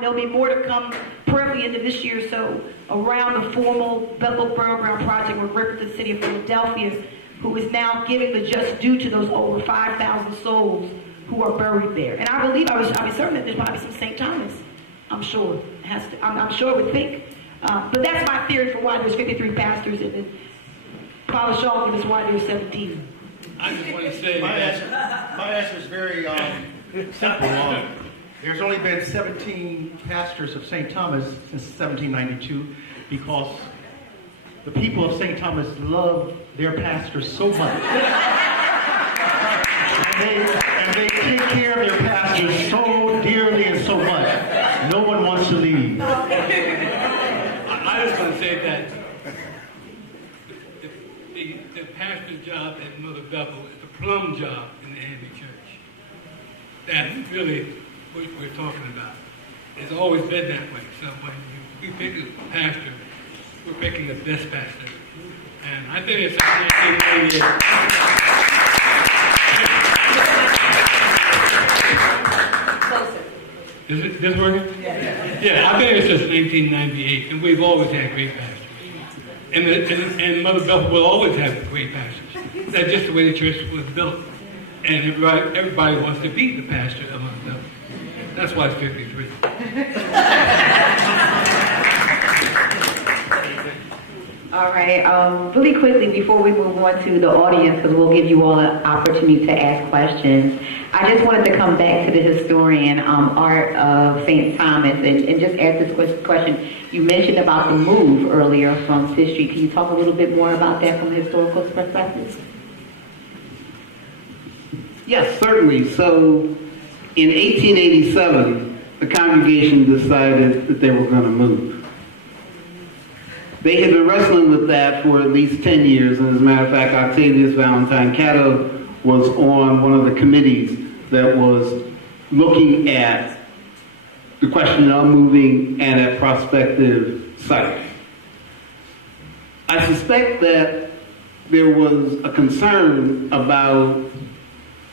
there'll be more to come probably into this year or so around the formal Bethel Burial Ground project with the City of Philadelphia, who is now giving the just due to those over 5,000 souls who are buried there. And I believe, I'll be certain that there's probably some St. Thomas. I'm sure. I'm sure it would think. But that's my theory for why there's 53 pastors, and then Father Shaw gives us why there's 17. I just want to say My answer is very simple. There's only been 17 pastors of St. Thomas since 1792 because the people of St. Thomas love their pastors so much. and they take care of their pastors so dearly and so much. No one wants to leave. I just want to say that the pastor's job at Mother Bethel is the plum job in the Abbey Church. That's really what we're talking about. It's always been that way. So when we pick a pastor, we're picking the best pastor. And I think it's 1998. Is this working? Yeah, I think it's just 1998, and we've always had great pastors. And Mother Bethel will always have great pastors. That's just the way the church was built. And everybody wants to be the pastor of Mother Bethel. That's why it's 53. All right, really quickly before we move on to the audience, because we'll give you all an opportunity to ask questions, I just wanted to come back to the historian art of St. Thomas and just ask this question. You mentioned about the move earlier from 5th Street. Can you talk a little bit more about that from a historical perspective? Yes, certainly. So in 1887, the congregation decided that they were going to move. They had been wrestling with that for at least 10 years, and as a matter of fact, Octavius Valentine Cato was on one of the committees that was looking at the question of moving and at prospective sites. I suspect that there was a concern about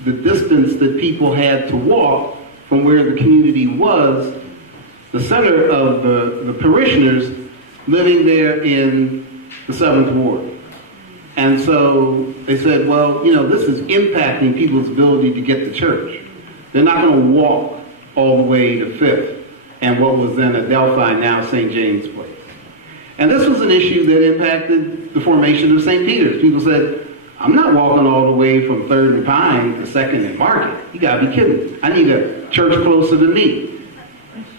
the distance that people had to walk from where the community was, the center of the parishioners living there in the 7th Ward. And so they said, well, this is impacting people's ability to get to church. They're not going to walk all the way to 5th and what was then Adelphi, now St. James Place. And this was an issue that impacted the formation of St. Peter's. People said, I'm not walking all the way from 3rd and Pine to 2nd and Market. You got to be kidding. I need a church closer to me.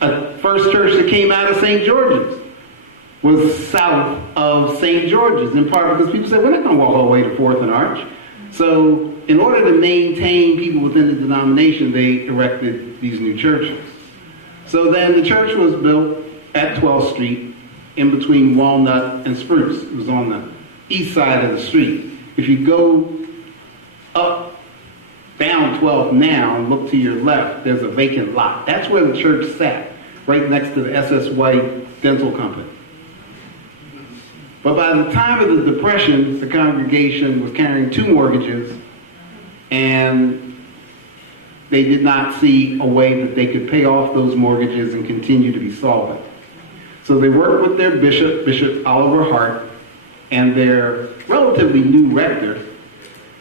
A first church that came out of St. George's was south of St. George's, in part because people said, we're not going to walk all the way to 4th and Arch. So in order to maintain people within the denomination, they erected these new churches. So then the church was built at 12th Street in between Walnut and Spruce. It was on the east side of the street. If you go down 12th now and look to your left, there's a vacant lot. That's where the church sat, right next to the SS White Dental Company. But by the time of the Depression, the congregation was carrying 2 mortgages, and they did not see a way that they could pay off those mortgages and continue to be solvent. So they worked with their bishop, Bishop Oliver Hart, and their relatively new rector,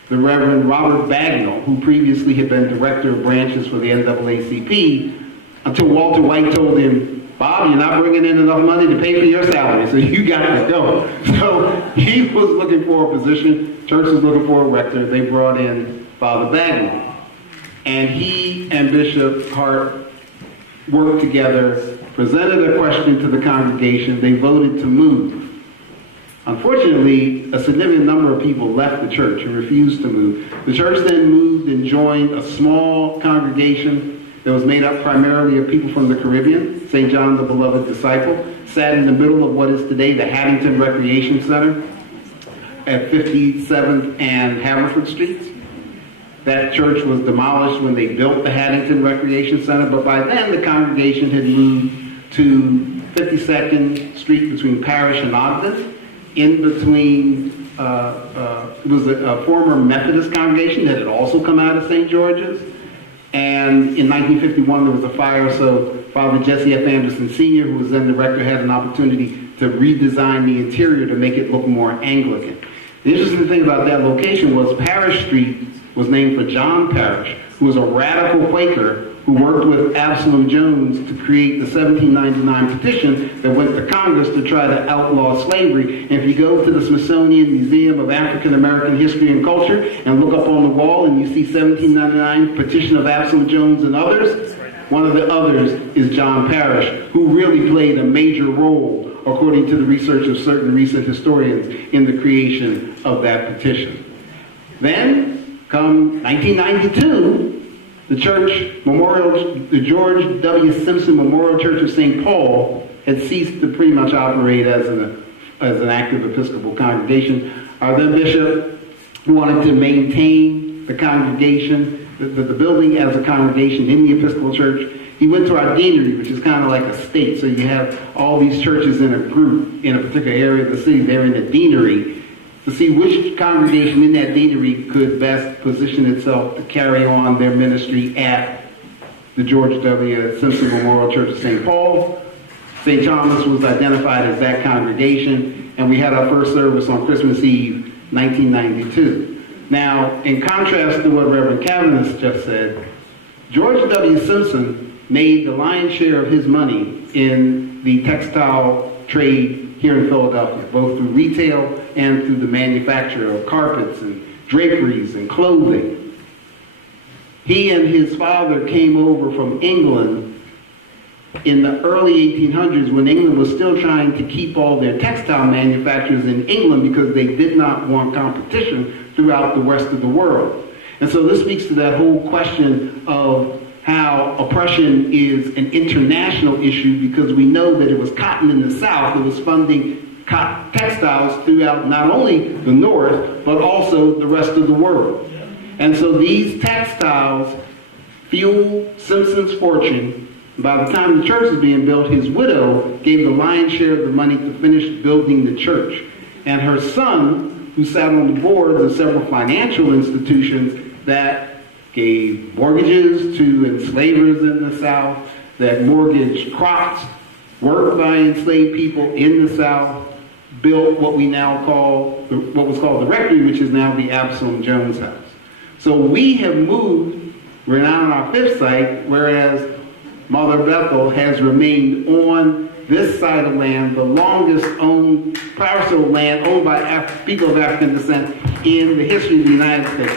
the Reverend Robert Bagnall, who previously had been director of branches for the NAACP, until Walter White told him, Bob, you're not bringing in enough money to pay for your salary, so you got to go. So he was looking for a position, church was looking for a rector, they brought in Father Bagnall. And he and Bishop Hart worked together, presented a question to the congregation, they voted to move. Unfortunately, a significant number of people left the church and refused to move. The church then moved and joined a small congregation that was made up primarily of people from the Caribbean. St. John the Beloved Disciple sat in the middle of what is today the Haddington Recreation Center at 57th and Haverford Streets. That church was demolished when they built the Haddington Recreation Center, but by then the congregation had moved to 52nd Street between Parish and Ogden, in between it was a former Methodist congregation that had also come out of St. George's. And in 1951, there was a fire, so Father Jesse F. Anderson Sr., who was then the rector, had an opportunity to redesign the interior to make it look more Anglican. The interesting thing about that location was Parish Street was named for John Parish, who was a radical Quaker who worked with Absalom Jones to create the 1799 petition that went to Congress to try to outlaw slavery. And if you go to the Smithsonian Museum of African American History and Culture and look up on the wall and you see 1799 petition of Absalom Jones and others, one of the others is John Parish, who really played a major role, according to the research of certain recent historians, in the creation of that petition. Then, come 1992, the George W. Simpson Memorial Church of St. Paul had ceased to pretty much operate as an active Episcopal congregation. Our then bishop wanted to maintain the congregation, the building as a congregation in the Episcopal Church. He went to our deanery, which is kind of like a state, so you have all these churches in a group in a particular area of the city. They're in the deanery to see which congregation in that deanery could best position itself to carry on their ministry at the George W. Simpson Memorial Church of St. Paul. St. Thomas was identified as that congregation, and we had our first service on Christmas Eve, 1992. Now, in contrast to what Reverend Cavaness just said, George W. Simpson made the lion's share of his money in the textile trade here in Philadelphia, both through retail and through the manufacture of carpets and draperies and clothing. He and his father came over from England in the early 1800s when England was still trying to keep all their textile manufacturers in England because they did not want competition throughout the rest of the world. And so this speaks to that whole question of how oppression is an international issue, because we know that it was cotton in the South that was funding textiles throughout not only the North, but also the rest of the world. And so these textiles fueled Simpson's fortune. By the time the church was being built, his widow gave the lion's share of the money to finish building the church. And her son, who sat on the boards of several financial institutions that gave mortgages to enslavers in the South, that mortgaged crops worked by enslaved people in the South, built what we now call, what was called the Rectory, which is now the Absalom Jones House. So we have moved, we're now on our fifth site, whereas Mother Bethel has remained on this side of land, the longest owned parcel of land owned by people of African descent in the history of the United States.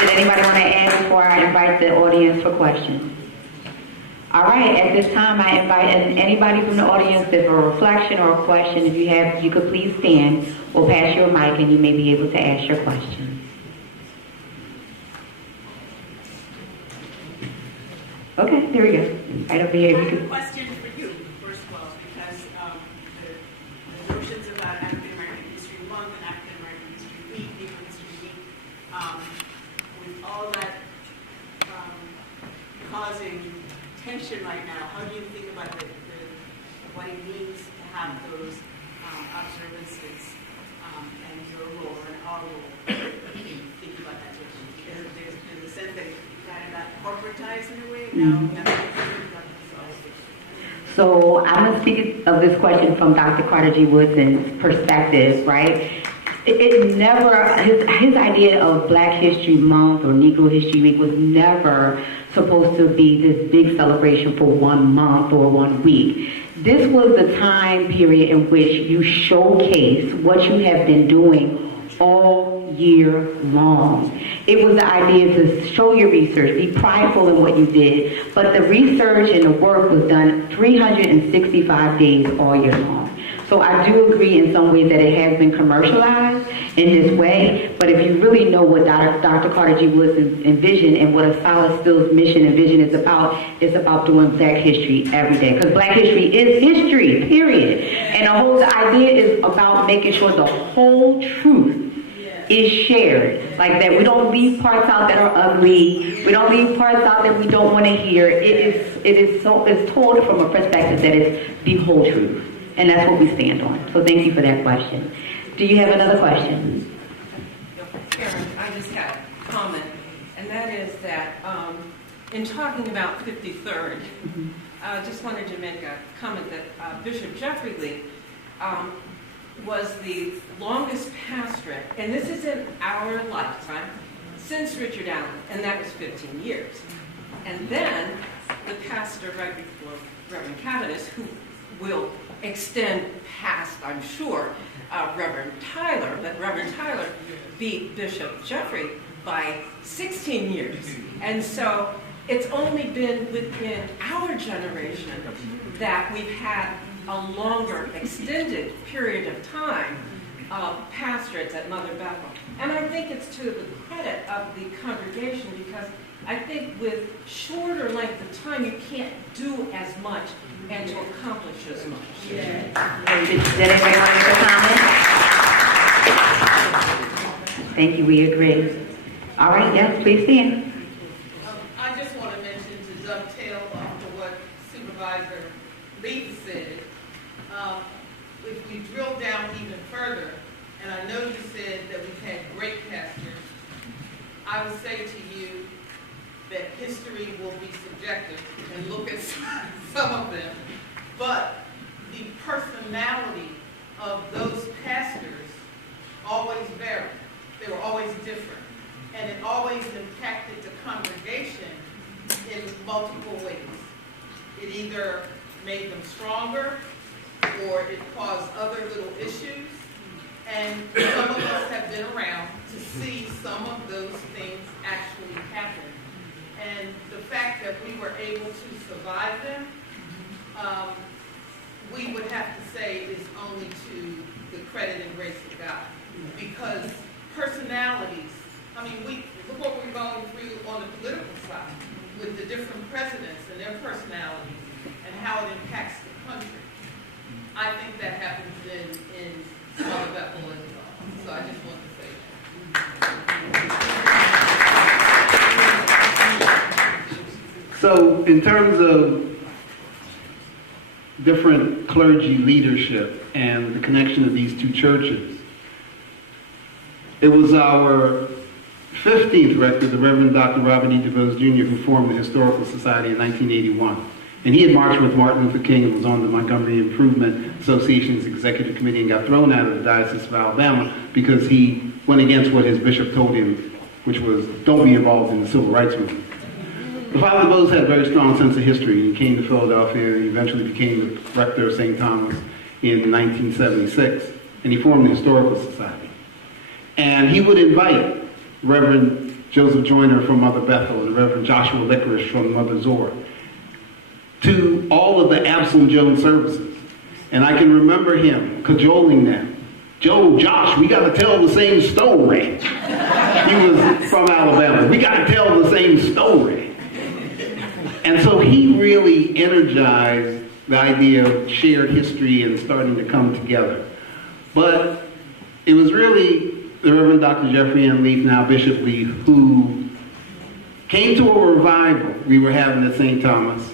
Did anybody want to add before I invite the audience for questions? All right, at this time I invite anybody from the audience if a reflection or a question, if you could please stand. We'll pass you a mic and you may be able to ask your question. Okay, there we go. Right over here. I have a question for you, first of all, because the notions about African American History Month and African American History Week, Negro History Week, with all that causing tension right now, how do you think about what it means to have those observances and your role and our role in thinking about that tension? Because there's a sense that it kind of got corporatized in a way. Now we have to think about this. So I'm going to speak of this question from Dr. Carter G. Woodson's perspective, right? It never, his idea of Black History Month or Negro History Week was never supposed to be this big celebration for 1 month or 1 week. This was the time period in which you showcase what you have been doing all year long. It was the idea to show your research, be prideful in what you did, but the research and the work was done 365 days all year long. So I do agree in some ways that it has been commercialized in this way, but if you really know what Dr. Carter G. Woods envisioned and what a Solid Stills mission and vision is about, it's about doing Black history every day. Because Black history is history, period. And the whole idea is about making sure the whole truth is shared. Like that, we don't leave parts out that are ugly. We don't leave parts out that we don't want to hear. It's told from a perspective that is the whole truth, and that's what we stand on. So thank you for that question. Do you have another question? Karen, I just had a comment, and that is that in talking about 53rd, I just wanted to make a comment that Bishop Jeffrey Lee was the longest pastorate, and this is in our lifetime, since Richard Allen, and that was 15 years. And then the pastor right before Reverend Cavaness, who will extend past, I'm sure, Reverend Tyler, but Reverend Tyler beat Bishop Jeffrey by 16 years. And so it's only been within our generation that we've had a longer, extended period of time of pastorates at Mother Bethel. And I think it's to the credit of the congregation, because I think with shorter length of time, you can't do as much and to accomplish as much. Did anybody want to comment? Thank you, we agree. All right, yes, please stand. I just want to mention, to dovetail off to what Supervisor Lee said, if we drill down even further, and I know you said that we've had great pastors, I would say to you that history will be subjective and look at some of them, but the personality of those pastors always varied. They were always different, and it always impacted the congregation in multiple ways. It either made them stronger, or it caused other little issues, and some of us have been around to see some of those things actually happen. And the fact that we were able to survive them, we would have to say is only to the credit and grace of God. Because personalities, I mean, look what we're going through on the political side with the different presidents and their personalities and how it impacts the country. I think that happens in Mother Bethel as well. So I just want to say that. So in terms of different clergy leadership and the connection of these two churches, it was our 15th rector, the Reverend Dr. Robert E. DeVos Jr., who formed the Historical Society in 1981. And he had marched with Martin Luther King and was on the Montgomery Improvement Association's executive committee and got thrown out of the Diocese of Alabama because he went against what his bishop told him, which was, don't be involved in the civil rights movement. But Father DeVos had a very strong sense of history. He came to Philadelphia and eventually became the rector of St. Thomas in 1976. And he formed the Historical Society. And he would invite Reverend Joseph Joyner from Mother Bethel and Reverend Joshua Licorice from Mother Zora to all of the Absalom Jones services. And I can remember him cajoling them. Josh, we got to tell the same story. He was from Alabama. We got to tell the same story. And so he really energized the idea of shared history and starting to come together. But it was really the Reverend Dr. Jeffrey M. Leaf, now Bishop Leaf, who came to a revival we were having at St. Thomas.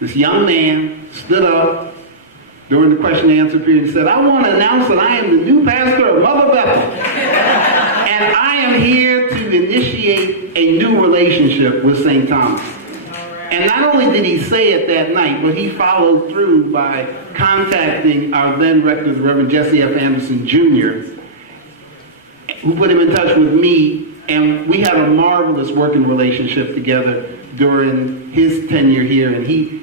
This young man stood up during the question and answer period and said, I want to announce that I am the new pastor of Mother Bethel. And I am here to initiate a new relationship with St. Thomas. And not only did he say it that night, but he followed through by contacting our then rector, the Reverend Jesse F. Anderson Jr., who put him in touch with me, and we had a marvelous working relationship together during his tenure here, and he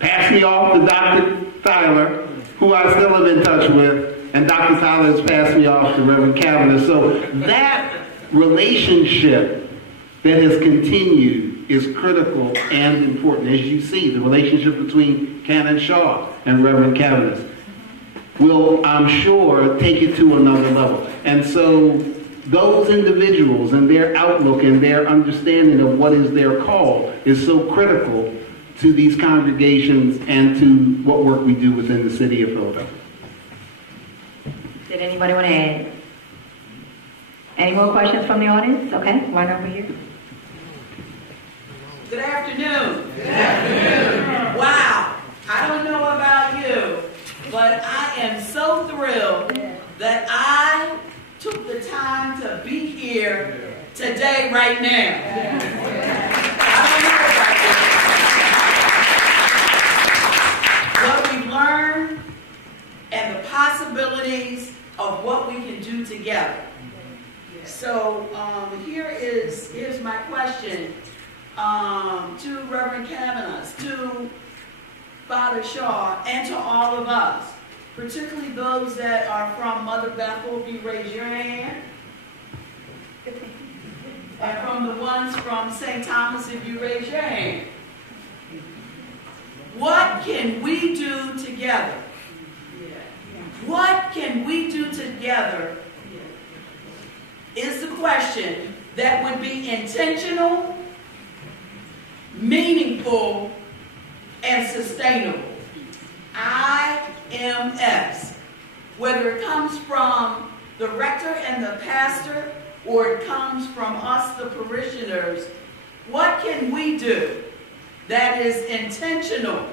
passed me off to Dr. Tyler, who I still am in touch with, and Dr. Tyler has passed me off to Reverend Cavaness. So that relationship that has continued is critical and important. As you see, the relationship between Canon Shaw and Reverend Cavaness will, I'm sure, take it to another level. And so those individuals and their outlook and their understanding of what is their call is so critical to these congregations and to what work we do within the city of Philadelphia. Did anybody want to add? Any more questions from the audience? Okay, one over here. Good afternoon. Good afternoon. Wow. I don't know about you, but I am so thrilled that I took the time to be here today, right now. I don't know about you. What we've learned and the possibilities of what we can do together. So here's my question to Reverend Cavaness, to Father Shaw, and to all of us, particularly those that are from Mother Bethel. If you raise your hand. And from the ones from St. Thomas, if you raise your hand. What can we do together? What can we do together is the question that would be intentional, meaningful, and sustainable. IMS. Whether it comes from the rector and the pastor, or it comes from us, the parishioners, what can we do that is intentional,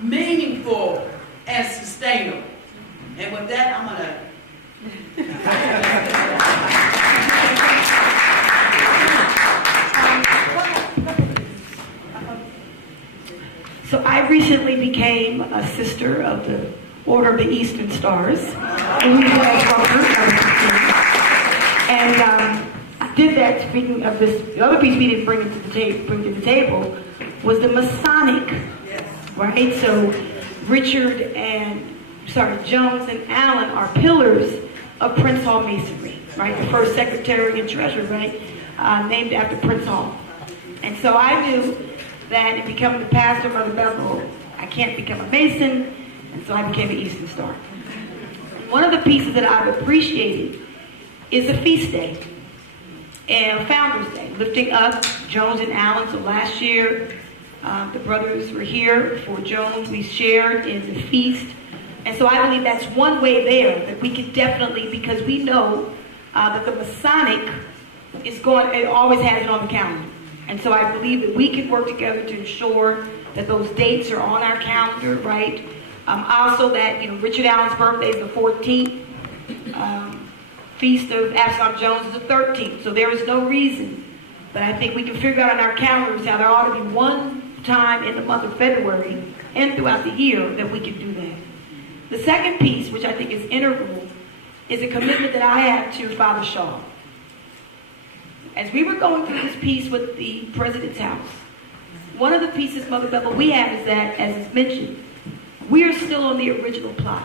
meaningful, and sustainable? And with that, I'm going to... So I recently became a sister of the Order of the Eastern Stars. And I did that, speaking of this, the other piece we didn't bring to the table was the Masonic, right? So Jones and Allen are pillars of Prince Hall Masonry, right? The first secretary and treasurer, right? Named after Prince Hall. And so I knew that in becoming the pastor of Mother Bethel, I can't become a Mason, and so I became an Eastern Star. One of the pieces that I've appreciated is a feast day and Founders Day, lifting up Jones and Allen. So last year, the brothers were here for Jones. We shared in the feast. And so I believe that's one way there that we could definitely, because we know that the Masonic it always has it on the calendar. And so I believe that we can work together to ensure that those dates are on our calendar, right? Also that, Richard Allen's birthday is the 14th. Feast of Absalom Jones is the 13th. So there is no reason. But I think we can figure out on our calendars how there ought to be one time in the month of February and throughout the year that we can do that. The second piece, which I think is integral, is a commitment that I have to Father Shaw. As we were going through this piece with the President's House, one of the pieces, Mother Bethel, we have is that, as is mentioned, we are still on the original plot.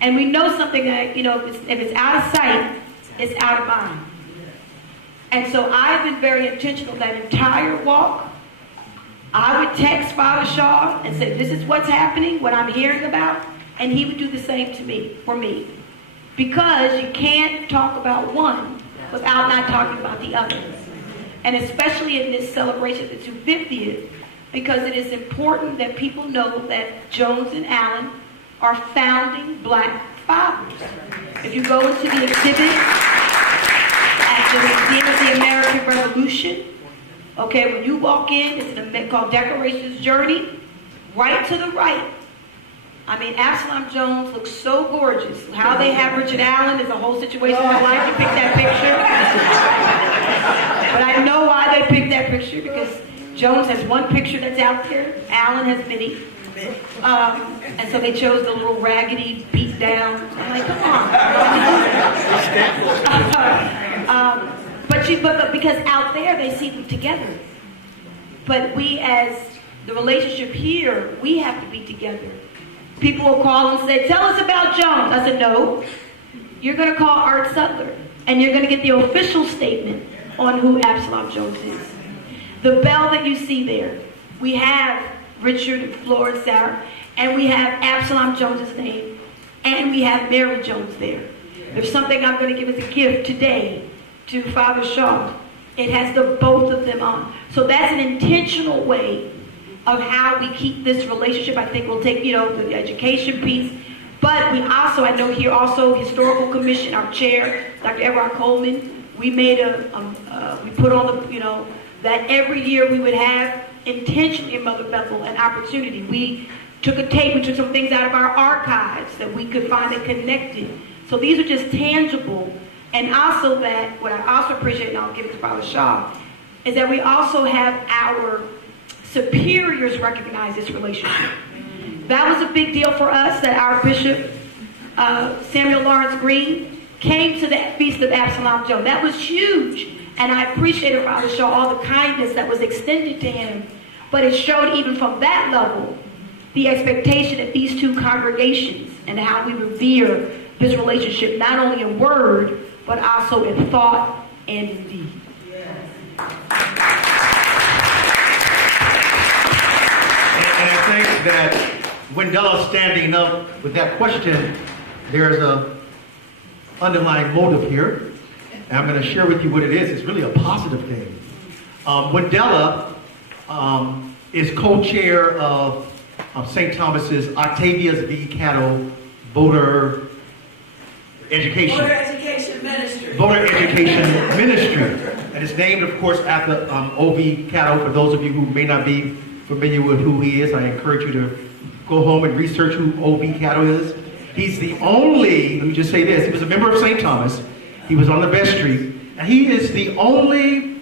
And we know something that, if it's out of sight, it's out of mind. And so I've been very intentional that entire walk. I would text Father Shaw and say, this is what's happening, what I'm hearing about, and he would do the same for me. Because you can't talk about one without not talking about the other. And especially in this celebration of the 250th, because it is important that people know that Jones and Allen are founding black fathers. If you go into the exhibit at the Museum of the American Revolution, okay, when you walk in, it's an event called Decorations Journey, right to the right. I mean, Absalom Jones looks so gorgeous. How they have Richard Allen is a whole situation. I'd like to pick that picture. But I know why they picked that picture, because Jones has one picture that's out there. Allen has many. And so they chose the little raggedy, beat down. I'm like, come on. But because out there they see them together. But we, as the relationship here, we have to be together. People will call and say, tell us about Jones. I said, no. You're going to call Art Sutler, and you're going to get the official statement on who Absalom Jones is. The bell that you see there, we have Richard and Flora and Sarah, and we have Absalom Jones' name, and we have Mary Jones there. There's something I'm going to give as a gift today to Father Shaw. It has the both of them on. So that's an intentional way of how we keep this relationship. I think we'll take, the education piece, But we also, I know here also, Historical Commission, our chair, Dr. Everard Coleman, we made we put on the, that every year we would have intentionally in Mother Bethel an opportunity. We took a tape, we took some things out of our archives that we could find that connected. So these are just tangible. And also that, what I also appreciate, and I'll give it to Father Shaw, is that we also have our superiors recognize this relationship. That was a big deal for us, that our Bishop, Samuel Lawrence Green, came to the Feast of Absalom Joe. That was huge. And I appreciated Father Shaw, all the kindness that was extended to him. But it showed even from that level, the expectation of these two congregations and how we revere this relationship, not only in word, but also in thought and in deed. And I think that Wendella's standing up with that question, there's a underlying motive here. And I'm going to share with you what it is. It's really a positive thing. Wendella is co-chair of St. Thomas's Octavius V. Cattle Voter Education. Voter Education Ministry. Voter Education Ministry. And it's named, of course, after O.V. Cattle. For those of you who may not be familiar with who he is, I encourage you to go home and research who O.V. Cattle is. He's the only, let me just say this, he was a member of St. Thomas. He was on the vestry. And he is the only,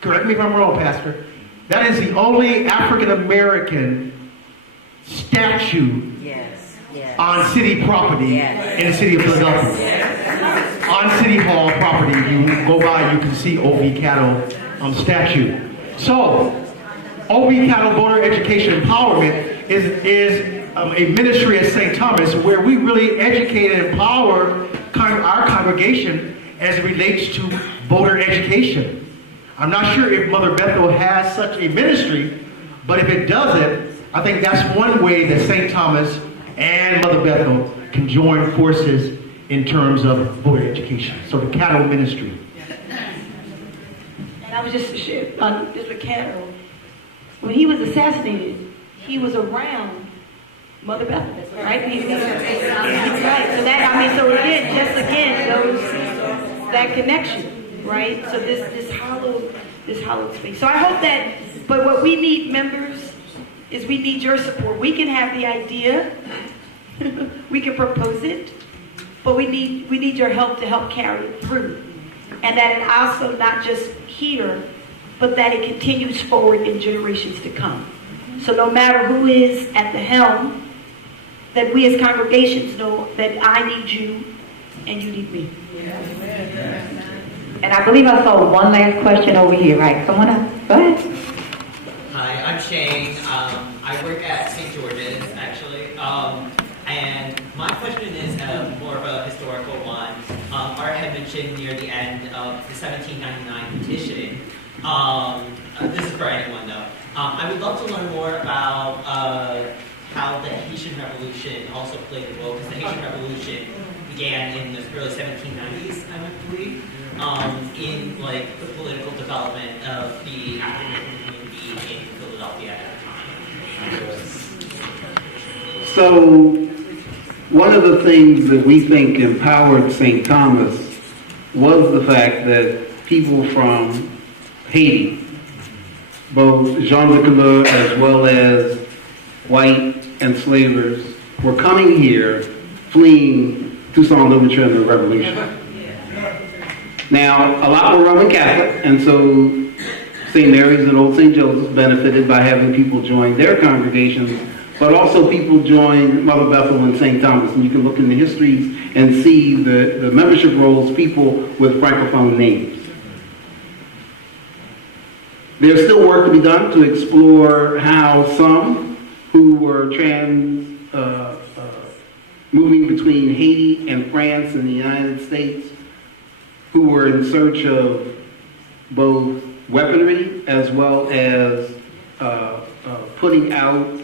correct me if I'm wrong, Pastor, that is the only African-American statue on city property in the city of Philadelphia. On City Hall property, you go by, you can see O.V. Cattle statue. So, O.V. Cattle Voter Education Empowerment is a ministry at St. Thomas where we really educate and empower our congregation as it relates to voter education. I'm not sure if Mother Bethel has such a ministry, but if it doesn't, I think that's one way that St. Thomas and Mother Bethel can join forces in terms of voter education. So the Cattle Ministry. And I was just with Cattle. When he was assassinated, he was around Mother Bethel, right? Right. So that connection, right? So this hallowed space. So I hope that. But what we need, members, is we need your support. We can have the idea, we can propose it, but we need your help to help carry it through, and that it also not just here, but that it continues forward in generations to come. So no matter who is at the helm, that we as congregations know that I need you and you need me. And I believe I saw one last question over here, right? Someone else? Go ahead. Hi, I'm Shane. I work at St. George's, actually. And my question is more of a historical one. Art had mentioned near the end of the 1799 petition. This is for anyone, though. I would love to learn more about how the Haitian Revolution also played a role, because the Haitian Revolution began in the early 1790s, I believe, in like the political development of the African community in Philadelphia at that time. So, one of the things that we think empowered St. Thomas was the fact that people from Haiti, both Jean Le Couleur as well as white enslavers, were coming here fleeing Toussaint Louverture and the Revolution. Now, a lot were Roman Catholic, and so St. Mary's and Old St. Joseph's benefited by having people join their congregations, but also people joined Mother Bethel and St. Thomas. And you can look in the histories and see the membership rolls, people with Francophone names. There's still work to be done to explore how some who were moving between Haiti and France and the United States, who were in search of both weaponry as well as putting out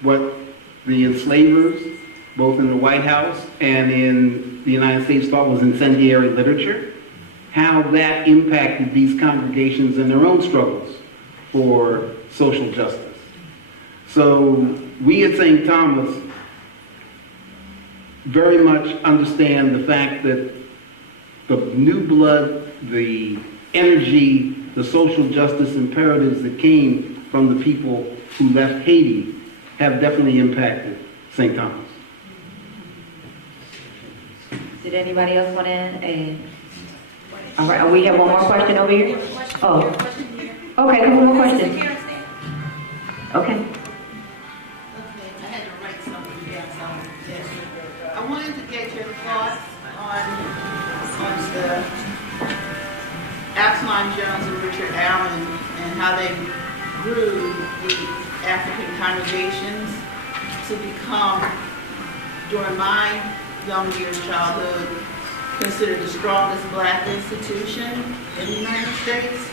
what the enslavers, both in the White House and in the United States, thought was incendiary literature, how that impacted these congregations in their own struggles for social justice. So we at St. Thomas very much understand the fact that the new blood, the energy, the social justice imperatives that came from the people who left Haiti have definitely impacted St. Thomas. Did anybody else want to add? All right, we have one more question over here. Oh, okay, one more question. Okay. I had to write something down. I wanted to get your thoughts on the Absalom Jones and Richard Allen and how they grew the African congregations to become, during my young years, childhood, considered the strongest black institution in the United States,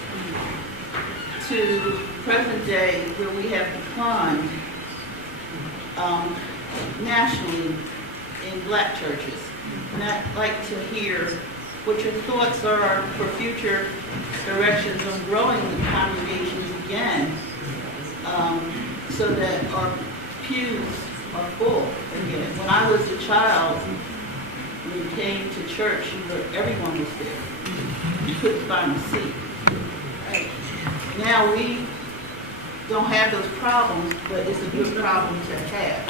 to present day where we have declined nationally in black churches. And I'd like to hear what your thoughts are for future directions on growing the congregations again, so that our pews are full again. When I was a child, when you came to church, everyone was there. You couldn't find a seat. Right? Now we don't have those problems, but it's a good problem to have.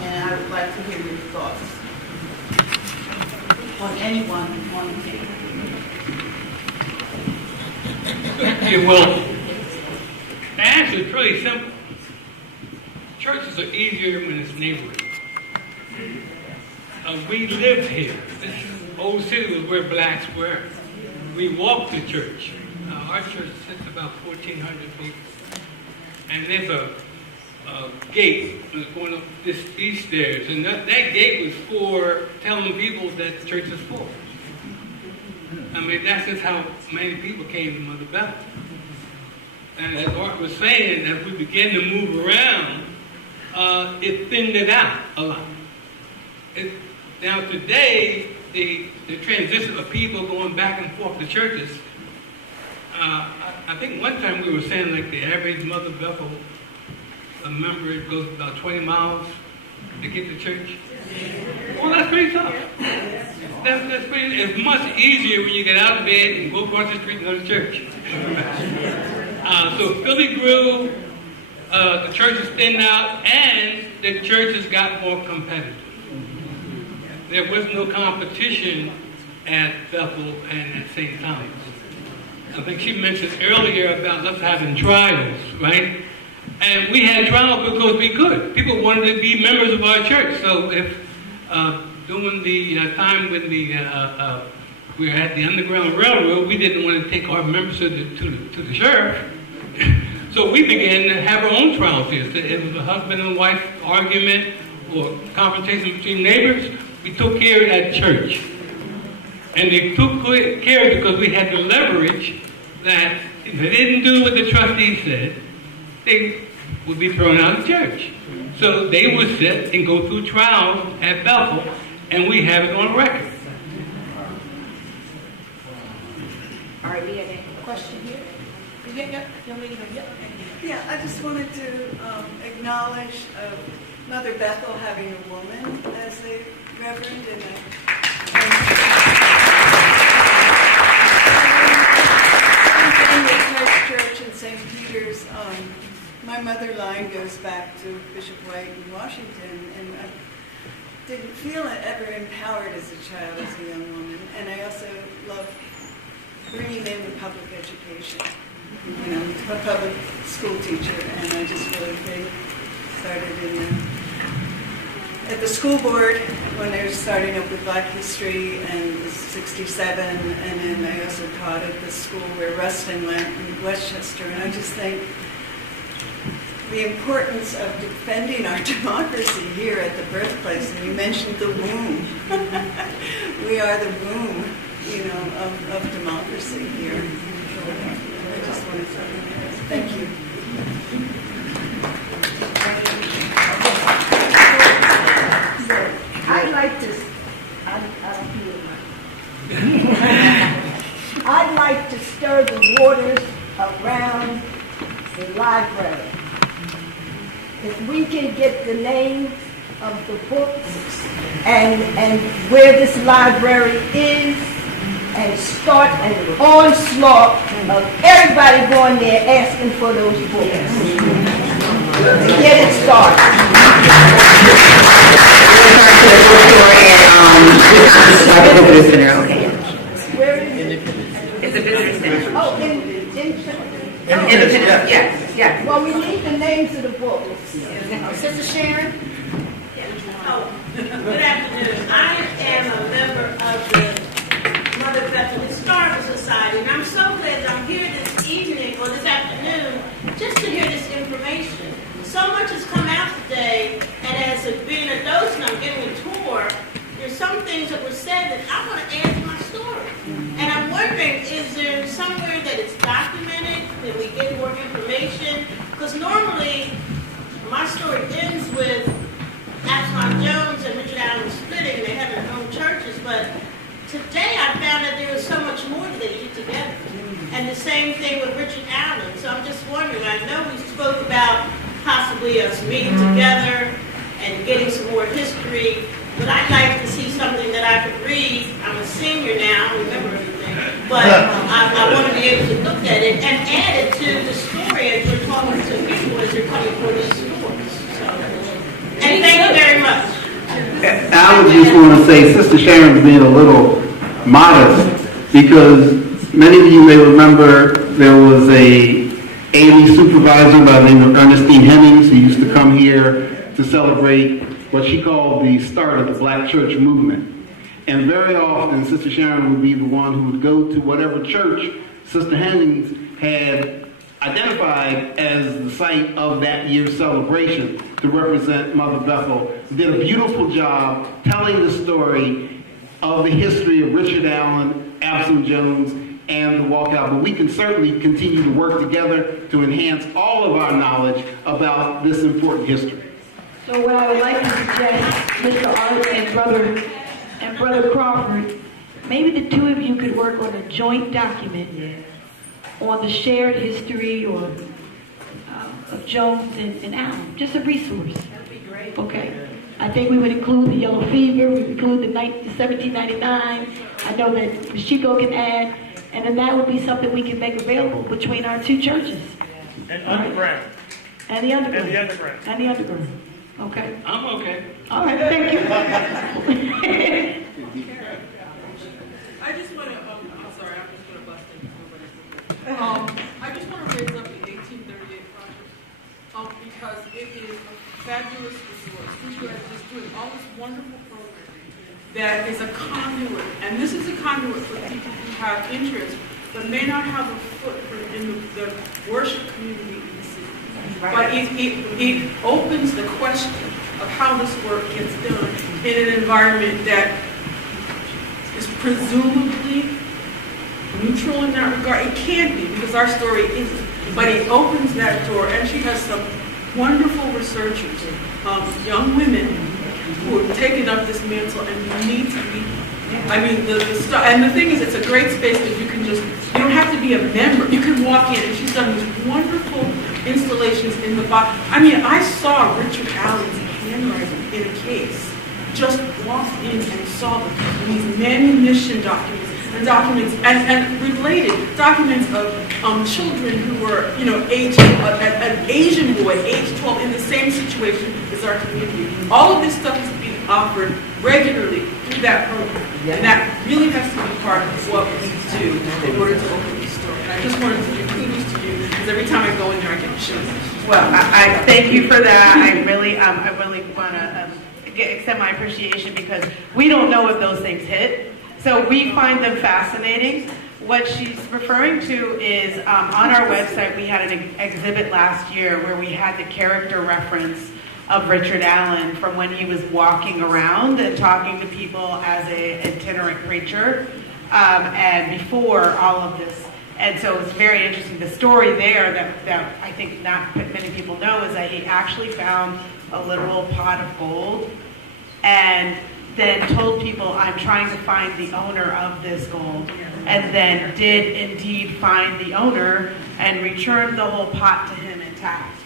And I would like to hear your thoughts on anyone on the table. Yeah, well, the answer is really simple. Churches are easier when it's neighborhood. We lived here. This old city was where blacks were. We walked to church. Our church sits about 1,400 people. And there's a gate that's going up these stairs. And that gate was for telling people that the church is full. I mean, that's just how many people came to Mother Bethel. And as Art was saying, as we began to move around, it thinned it out a lot. Now today, the transition of people going back and forth to churches, I think one time we were saying like the average Mother Bethel member goes about 20 miles to get to church. Well, that's pretty tough. That's pretty. It's much easier when you get out of bed and go across the street and go to church. So Philly grew, the churches thinned out, and the churches got more competitive. There was no competition at Bethel and at St. Thomas. I think she mentioned earlier about us having trials, right? And we had trials because we could. People wanted to be members of our church. So if during the time when we were at the Underground Railroad, we didn't want to take our members to the sheriff. So we began to have our own trials here. So it was a husband and wife argument or confrontation between neighbors. We took care of that church. And they took care because we had the leverage that if they didn't do what the trustees said, they would be thrown out of church. So they would sit and go through trials at Bethel, and we have it on record. All right, we have a question here. Yeah, I just wanted to acknowledge Mother Bethel having a woman as a reverend in the Church in St. Peter's. My mother line goes back to Bishop White in Washington, and I didn't feel ever empowered as a child, as a young woman. And I also love bringing in the public education. You know, I'm a public school teacher, and I just really think started at the school board when they were starting up with Black History, and it was 67, and then I also taught at the school where Rustin went in Westchester, and I just think the importance of defending our democracy here at the birthplace, and you mentioned the womb. We are the womb, you know, of democracy here. I just want to thank you. I'd like to stir the waters around the library. If we can get the name of the books and where this library is, and start an onslaught of everybody going there asking for those books. And get it started. The visitor center, okay. Where is it? It's the visitor center. Oh, Yes. well, we need the names of the books. Sister Sharon? Oh, good afternoon. I am a member of the Mother Bethel Historical Society, and I'm so glad that I'm here this evening or this afternoon just to hear this information. So much has come out today, and as being a docent, I'm giving a tour. There's some things that were said that I want to add to my story. And I'm wondering, is there somewhere that it's documented, that we get more information? Because normally, my story ends with Absalom Jones and Richard Allen splitting, and they have their own churches, but today I found that there was so much more that they did together. And the same thing with Richard Allen. So I'm just wondering, I know we spoke about possibly us meeting together and getting some more history, but I'd like to see something that I could read. I'm a senior now, I remember everything, but I want to be able to look at it and add it to the story as you're talking to people as you're coming for these stories. So, and thank you very much. I would just want to say Sister Sharon's being a little modest because many of you may remember there was a A.D. supervisor by the name of Ernestine Hemmings who used to come here to celebrate what she called the start of the Black church movement. And very often Sister Sharon would be the one who would go to whatever church Sister Hemmings had identified as the site of that year's celebration to represent Mother Bethel. Did a beautiful job telling the story of the history of Richard Allen, Absalom Jones, and the walkout. But we can certainly continue to work together to enhance all of our knowledge about this important history. So what I would like to suggest, Mr. Art and Brother Crawford, maybe the two of you could work on a joint document on the shared history or of Jones and Allen, just a resource. That'd be great. Okay. I think we would include the yellow fever, we would include the 1799. I know that Ms. Chico can add, and then that would be something we can make available between our two churches. And underground. And the underground. And the underground. And the underground. Okay. I'm okay. All right, thank you. I just want to, I'm sorry, I'm just going to bust in. I just want to raise up the 1838 project because it is a fabulous resource. You guys are just doing all this wonderful programming that is a conduit, and this is a conduit for people who have interest but may not have a footprint in the worship community in the city. Right. But it opens the question of how this work gets done in an environment that is presumably neutral in that regard. It can be, because our story isn't. But it opens that door, and she has some wonderful researchers, young women who have taken up this mantle and need to be. I mean, and the thing is, it's a great space that you can just, you don't have to be a member. You can walk in, and she's done these wonderful installations in the box. I mean, I saw Richard Allen's handwriting in a case, just walked in and saw these manumission documents and related documents of children who were, age, an Asian boy, age 12, in the same situation as our community. All of this stuff is being offered regularly through that program. And that really has to be part of what we do in order to open these stores. And I just wanted to give kudos to you, because every time I go in there, I get chills. Well, I thank you for that. I really want to extend my appreciation, because we don't know if those things hit. So we find them fascinating. What she's referring to is on our website, we had an exhibit last year where we had the character reference of Richard Allen from when he was walking around and talking to people as an itinerant preacher, and before all of this. And so it's very interesting. The story there that I think not many people know is that he actually found a literal pot of gold and then told people, I'm trying to find the owner of this gold, and then did indeed find the owner and returned the whole pot to him intact.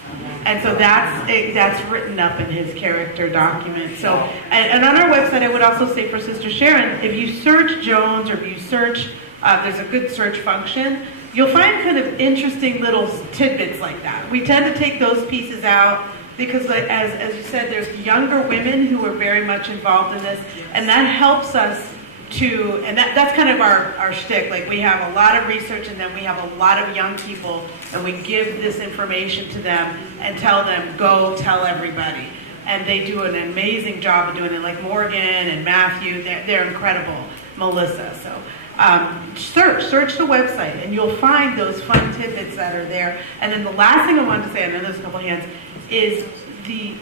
And so that's written up in his character document. So, and on our website, I would also say for Sister Sharon, if you search Jones or if you search, there's a good search function, you'll find kind of interesting little tidbits like that. We tend to take those pieces out because, as you said, there's younger women who are very much involved in this, and that helps us to, and that's kind of our shtick. Like, we have a lot of research, and then we have a lot of young people, and we give this information to them and tell them, go tell everybody. And they do an amazing job of doing it, like Morgan and Matthew. They're incredible. Melissa. So search the website, and you'll find those fun tidbits that are there. And then the last thing I wanted to say, I know there's a couple hands, is the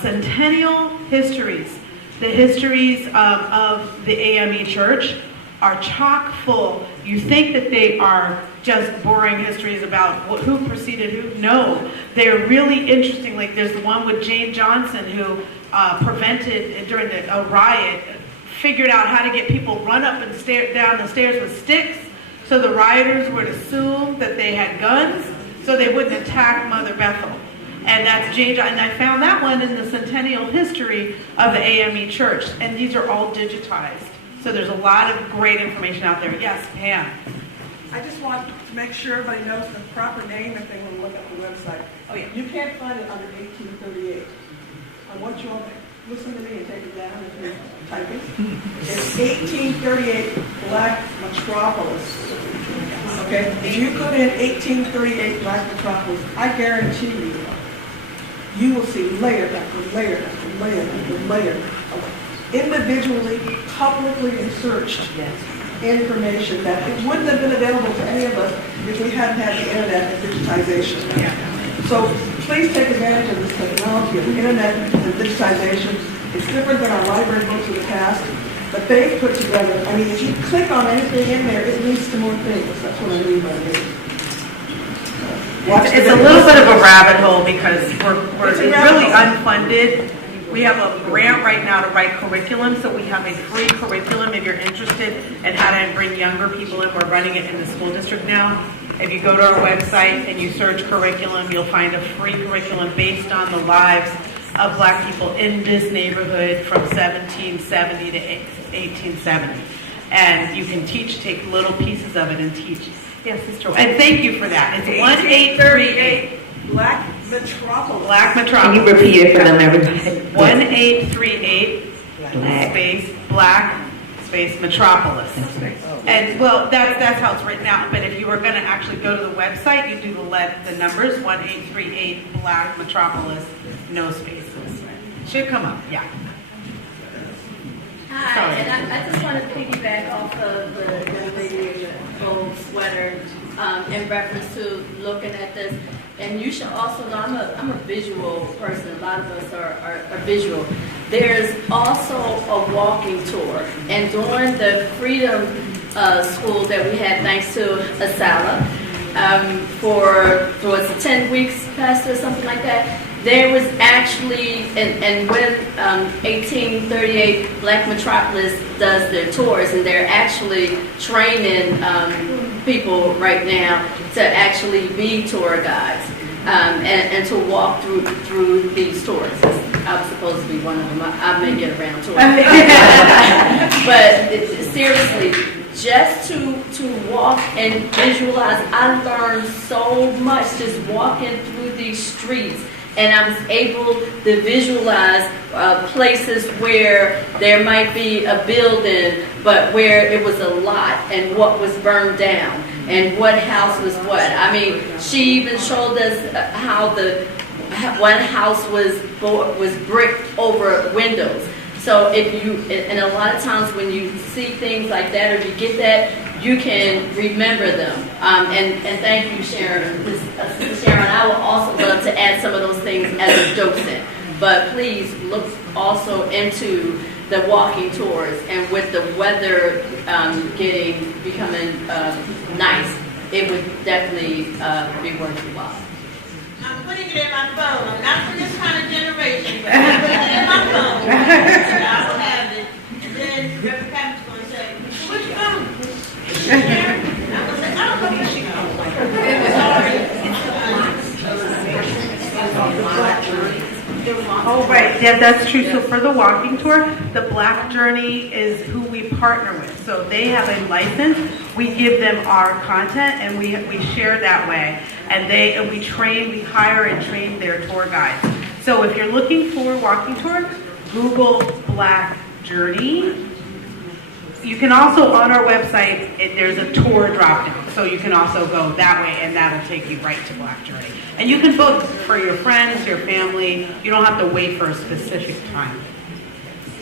centennial histories. The histories of the AME Church are chock full. You think that they are just boring histories about who preceded who. No, they're really interesting. Like, there's the one with Jane Johnson, who prevented, during a riot, figured out how to get people run up and down the stairs with sticks, so the rioters would assume that they had guns, so they wouldn't attack Mother Bethel. And that's Jane, and I found that one in the centennial history of the AME Church. And these are all digitized. So there's a lot of great information out there. Yes, Pam. I just want to make sure everybody knows the proper name if they want to look at the website. Oh, yeah. You can't find it under 1838. I want you all to listen to me and take it down if you're typing. It's 1838 Black Metropolis. Okay? If you put in 1838 Black Metropolis, I guarantee you will see layer after layer after layer after layer of individually, publicly researched information that it wouldn't have been available to any of us if we hadn't had the internet and digitization. So please take advantage of this technology of the internet and digitization. It's different than our library books of the past, but they've put together, I mean, if you click on anything in there, it leads to more things. That's what I mean by this. It's a little bit of a rabbit hole because it's really unfunded. We have a grant right now to write curriculum, so we have a free curriculum if you're interested in how to bring younger people in. We're running it in the school district now. If you go to our website and you search curriculum, you'll find a free curriculum based on the lives of Black people in this neighborhood from 1770 to 1870. And you can take little pieces of it and teach. Yes, Sister. And thank you for that. It's 1838 Black Metropolis. Black Metropolis. Can you repeat it for them, everybody? 1838 space Black space Metropolis. And well, that's how it's written out. But if you were going to actually go to the website, you do the numbers 1838 Black Metropolis, no spaces. Should come up. Yeah. Hi, Sorry. and I just want to piggyback off of the young lady in the gold sweater in reference to looking at this. And you should also know, I'm a visual person. A lot of us are visual. There's also a walking tour. And during the Freedom School that we had, thanks to Absalom, for 10 weeks, Pastor, something like that, there was actually, and when 1838 Black Metropolis does their tours, and they're actually training people right now to actually be tour guides and to walk through these tours. I was supposed to be one of them. I may get around to it. But seriously, just to walk and visualize, I learned so much just walking through these streets. And I was able to visualize places where there might be a building, but where it was a lot, and what was burned down, and what house was what. I mean, she even showed us how one house was bricked over windows. So and a lot of times when you see things like that, or you get that, you can remember them. And thank you, Sharon. Sharon, I would also love to add some of those things as a docent. But please look also into the walking tours, and with the weather becoming nice, it would definitely be worth your while. I'm putting it in my phone. I'm not from this kind of generation, but I'm putting it in my phone. I will have it. And then Reverend Pat's going to say, which phone? I'm going to say, I don't know which phone. Sorry. Yeah, that's true. So for the walking tour, the Black Journey is who we partner with. So they have a license. We give them our content, and we share that way. And we hire and train their tour guides. So if you're looking for a walking tour, Google Black Journey. You can also, on our website, there's a tour drop-down. So you can also go that way, and that'll take you right to Black Journey. And you can book for your friends, your family. You don't have to wait for a specific time.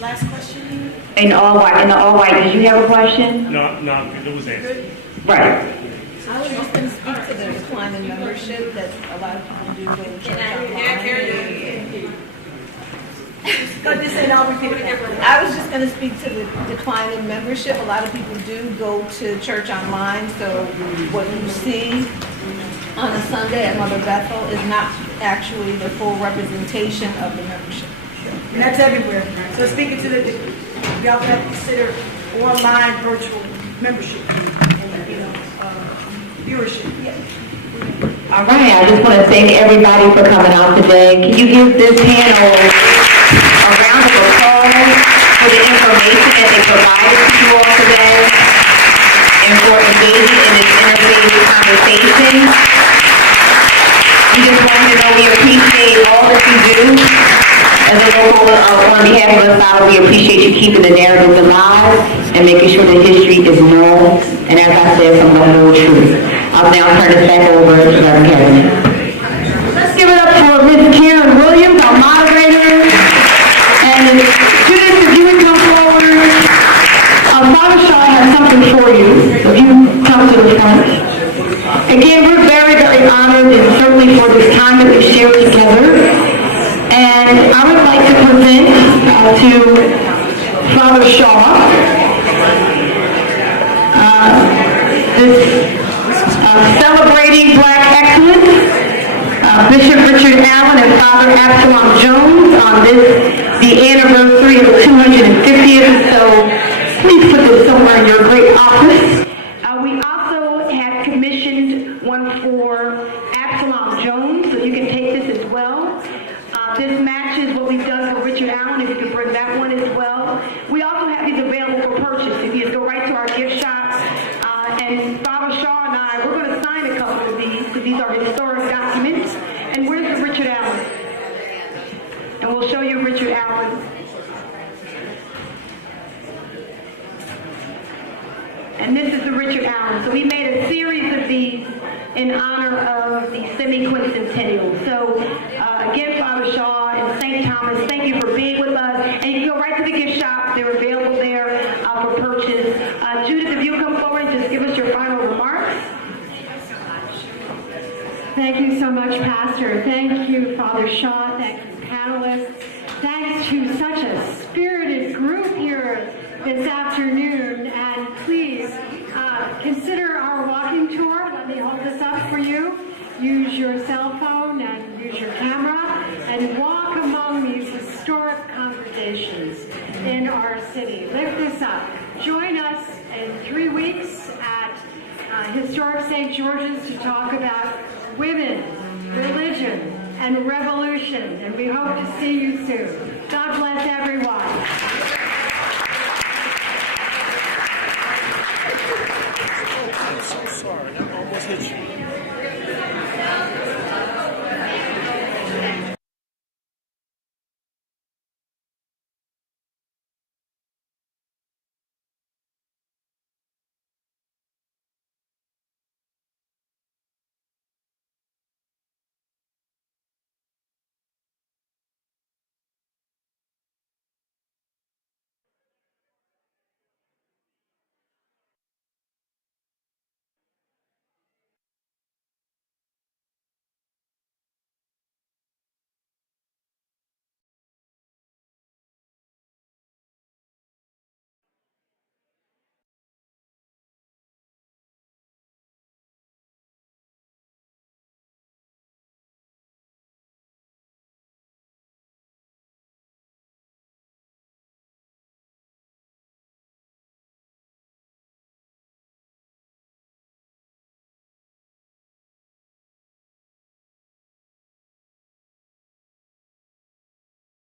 Last question. In the all white, did you have a question? No, it was answered. Right. I was just going to speak to the decline in membership that a lot of people do go to church online. I was just going to speak to the decline in membership. A lot of people do go to church online, so what you see on a Sunday at Mother Bethel is not actually the full representation of the membership. And that's everywhere. So speaking to we also have to consider online virtual membership and viewership. All right, I just want to thank everybody for coming out today. Can you give this panel a round of applause for the information that they provided to you all today and for engaging in this interfaith conversation? We just want you to know we appreciate all that you do. As a local, on behalf of us all, we appreciate you keeping the narrative alive and making sure that history is known, and as I said, some of the whole truth. I'll now turn this back over to Reverend Cavaness. Let's give it up for Ms. Karen Williams, our moderator. And students, if you would come forward, Father Shaw has something for you. So if you come to the front. Again, we're very, very honored, and certainly for this time that we shared together. And I would like to present to Father Shaw this celebrating Black excellence, Bishop Richard Allen and Father Absalom Jones on the anniversary of the 250th. So please put this somewhere in your great office. We also had commissioned one for Absalom Jones, so you can take this as well. This matches what we've done for Richard Allen, if you could bring that one as well. We also have these available for purchase. If you just go right to our gift shop. And Father Shaw and I, we're going to sign a couple of these, because these are historic documents. And where's the Richard Allen? And we'll show you Richard Allen. And this is the Richard Allen. So we made a series of these in honor of the semi-quincentennial. So again, Father Shaw and St. Thomas, thank you for being with us. And you can go right to the gift shop. They're available there for purchase. Judith, if you come forward and just give us your final remarks. Thank you so much, Pastor. Thank you, Father Shaw. Thank you, panelists. Thanks to such a spirited group here this afternoon. And please consider our walking tour. Let me hold this up for you. Use your cell phone and use your camera and walk among these historic congregations in our city. Lift this up. Join us in 3 weeks at Historic St. George's to talk about women, religion, and revolution. And we hope to see you soon. God bless everyone.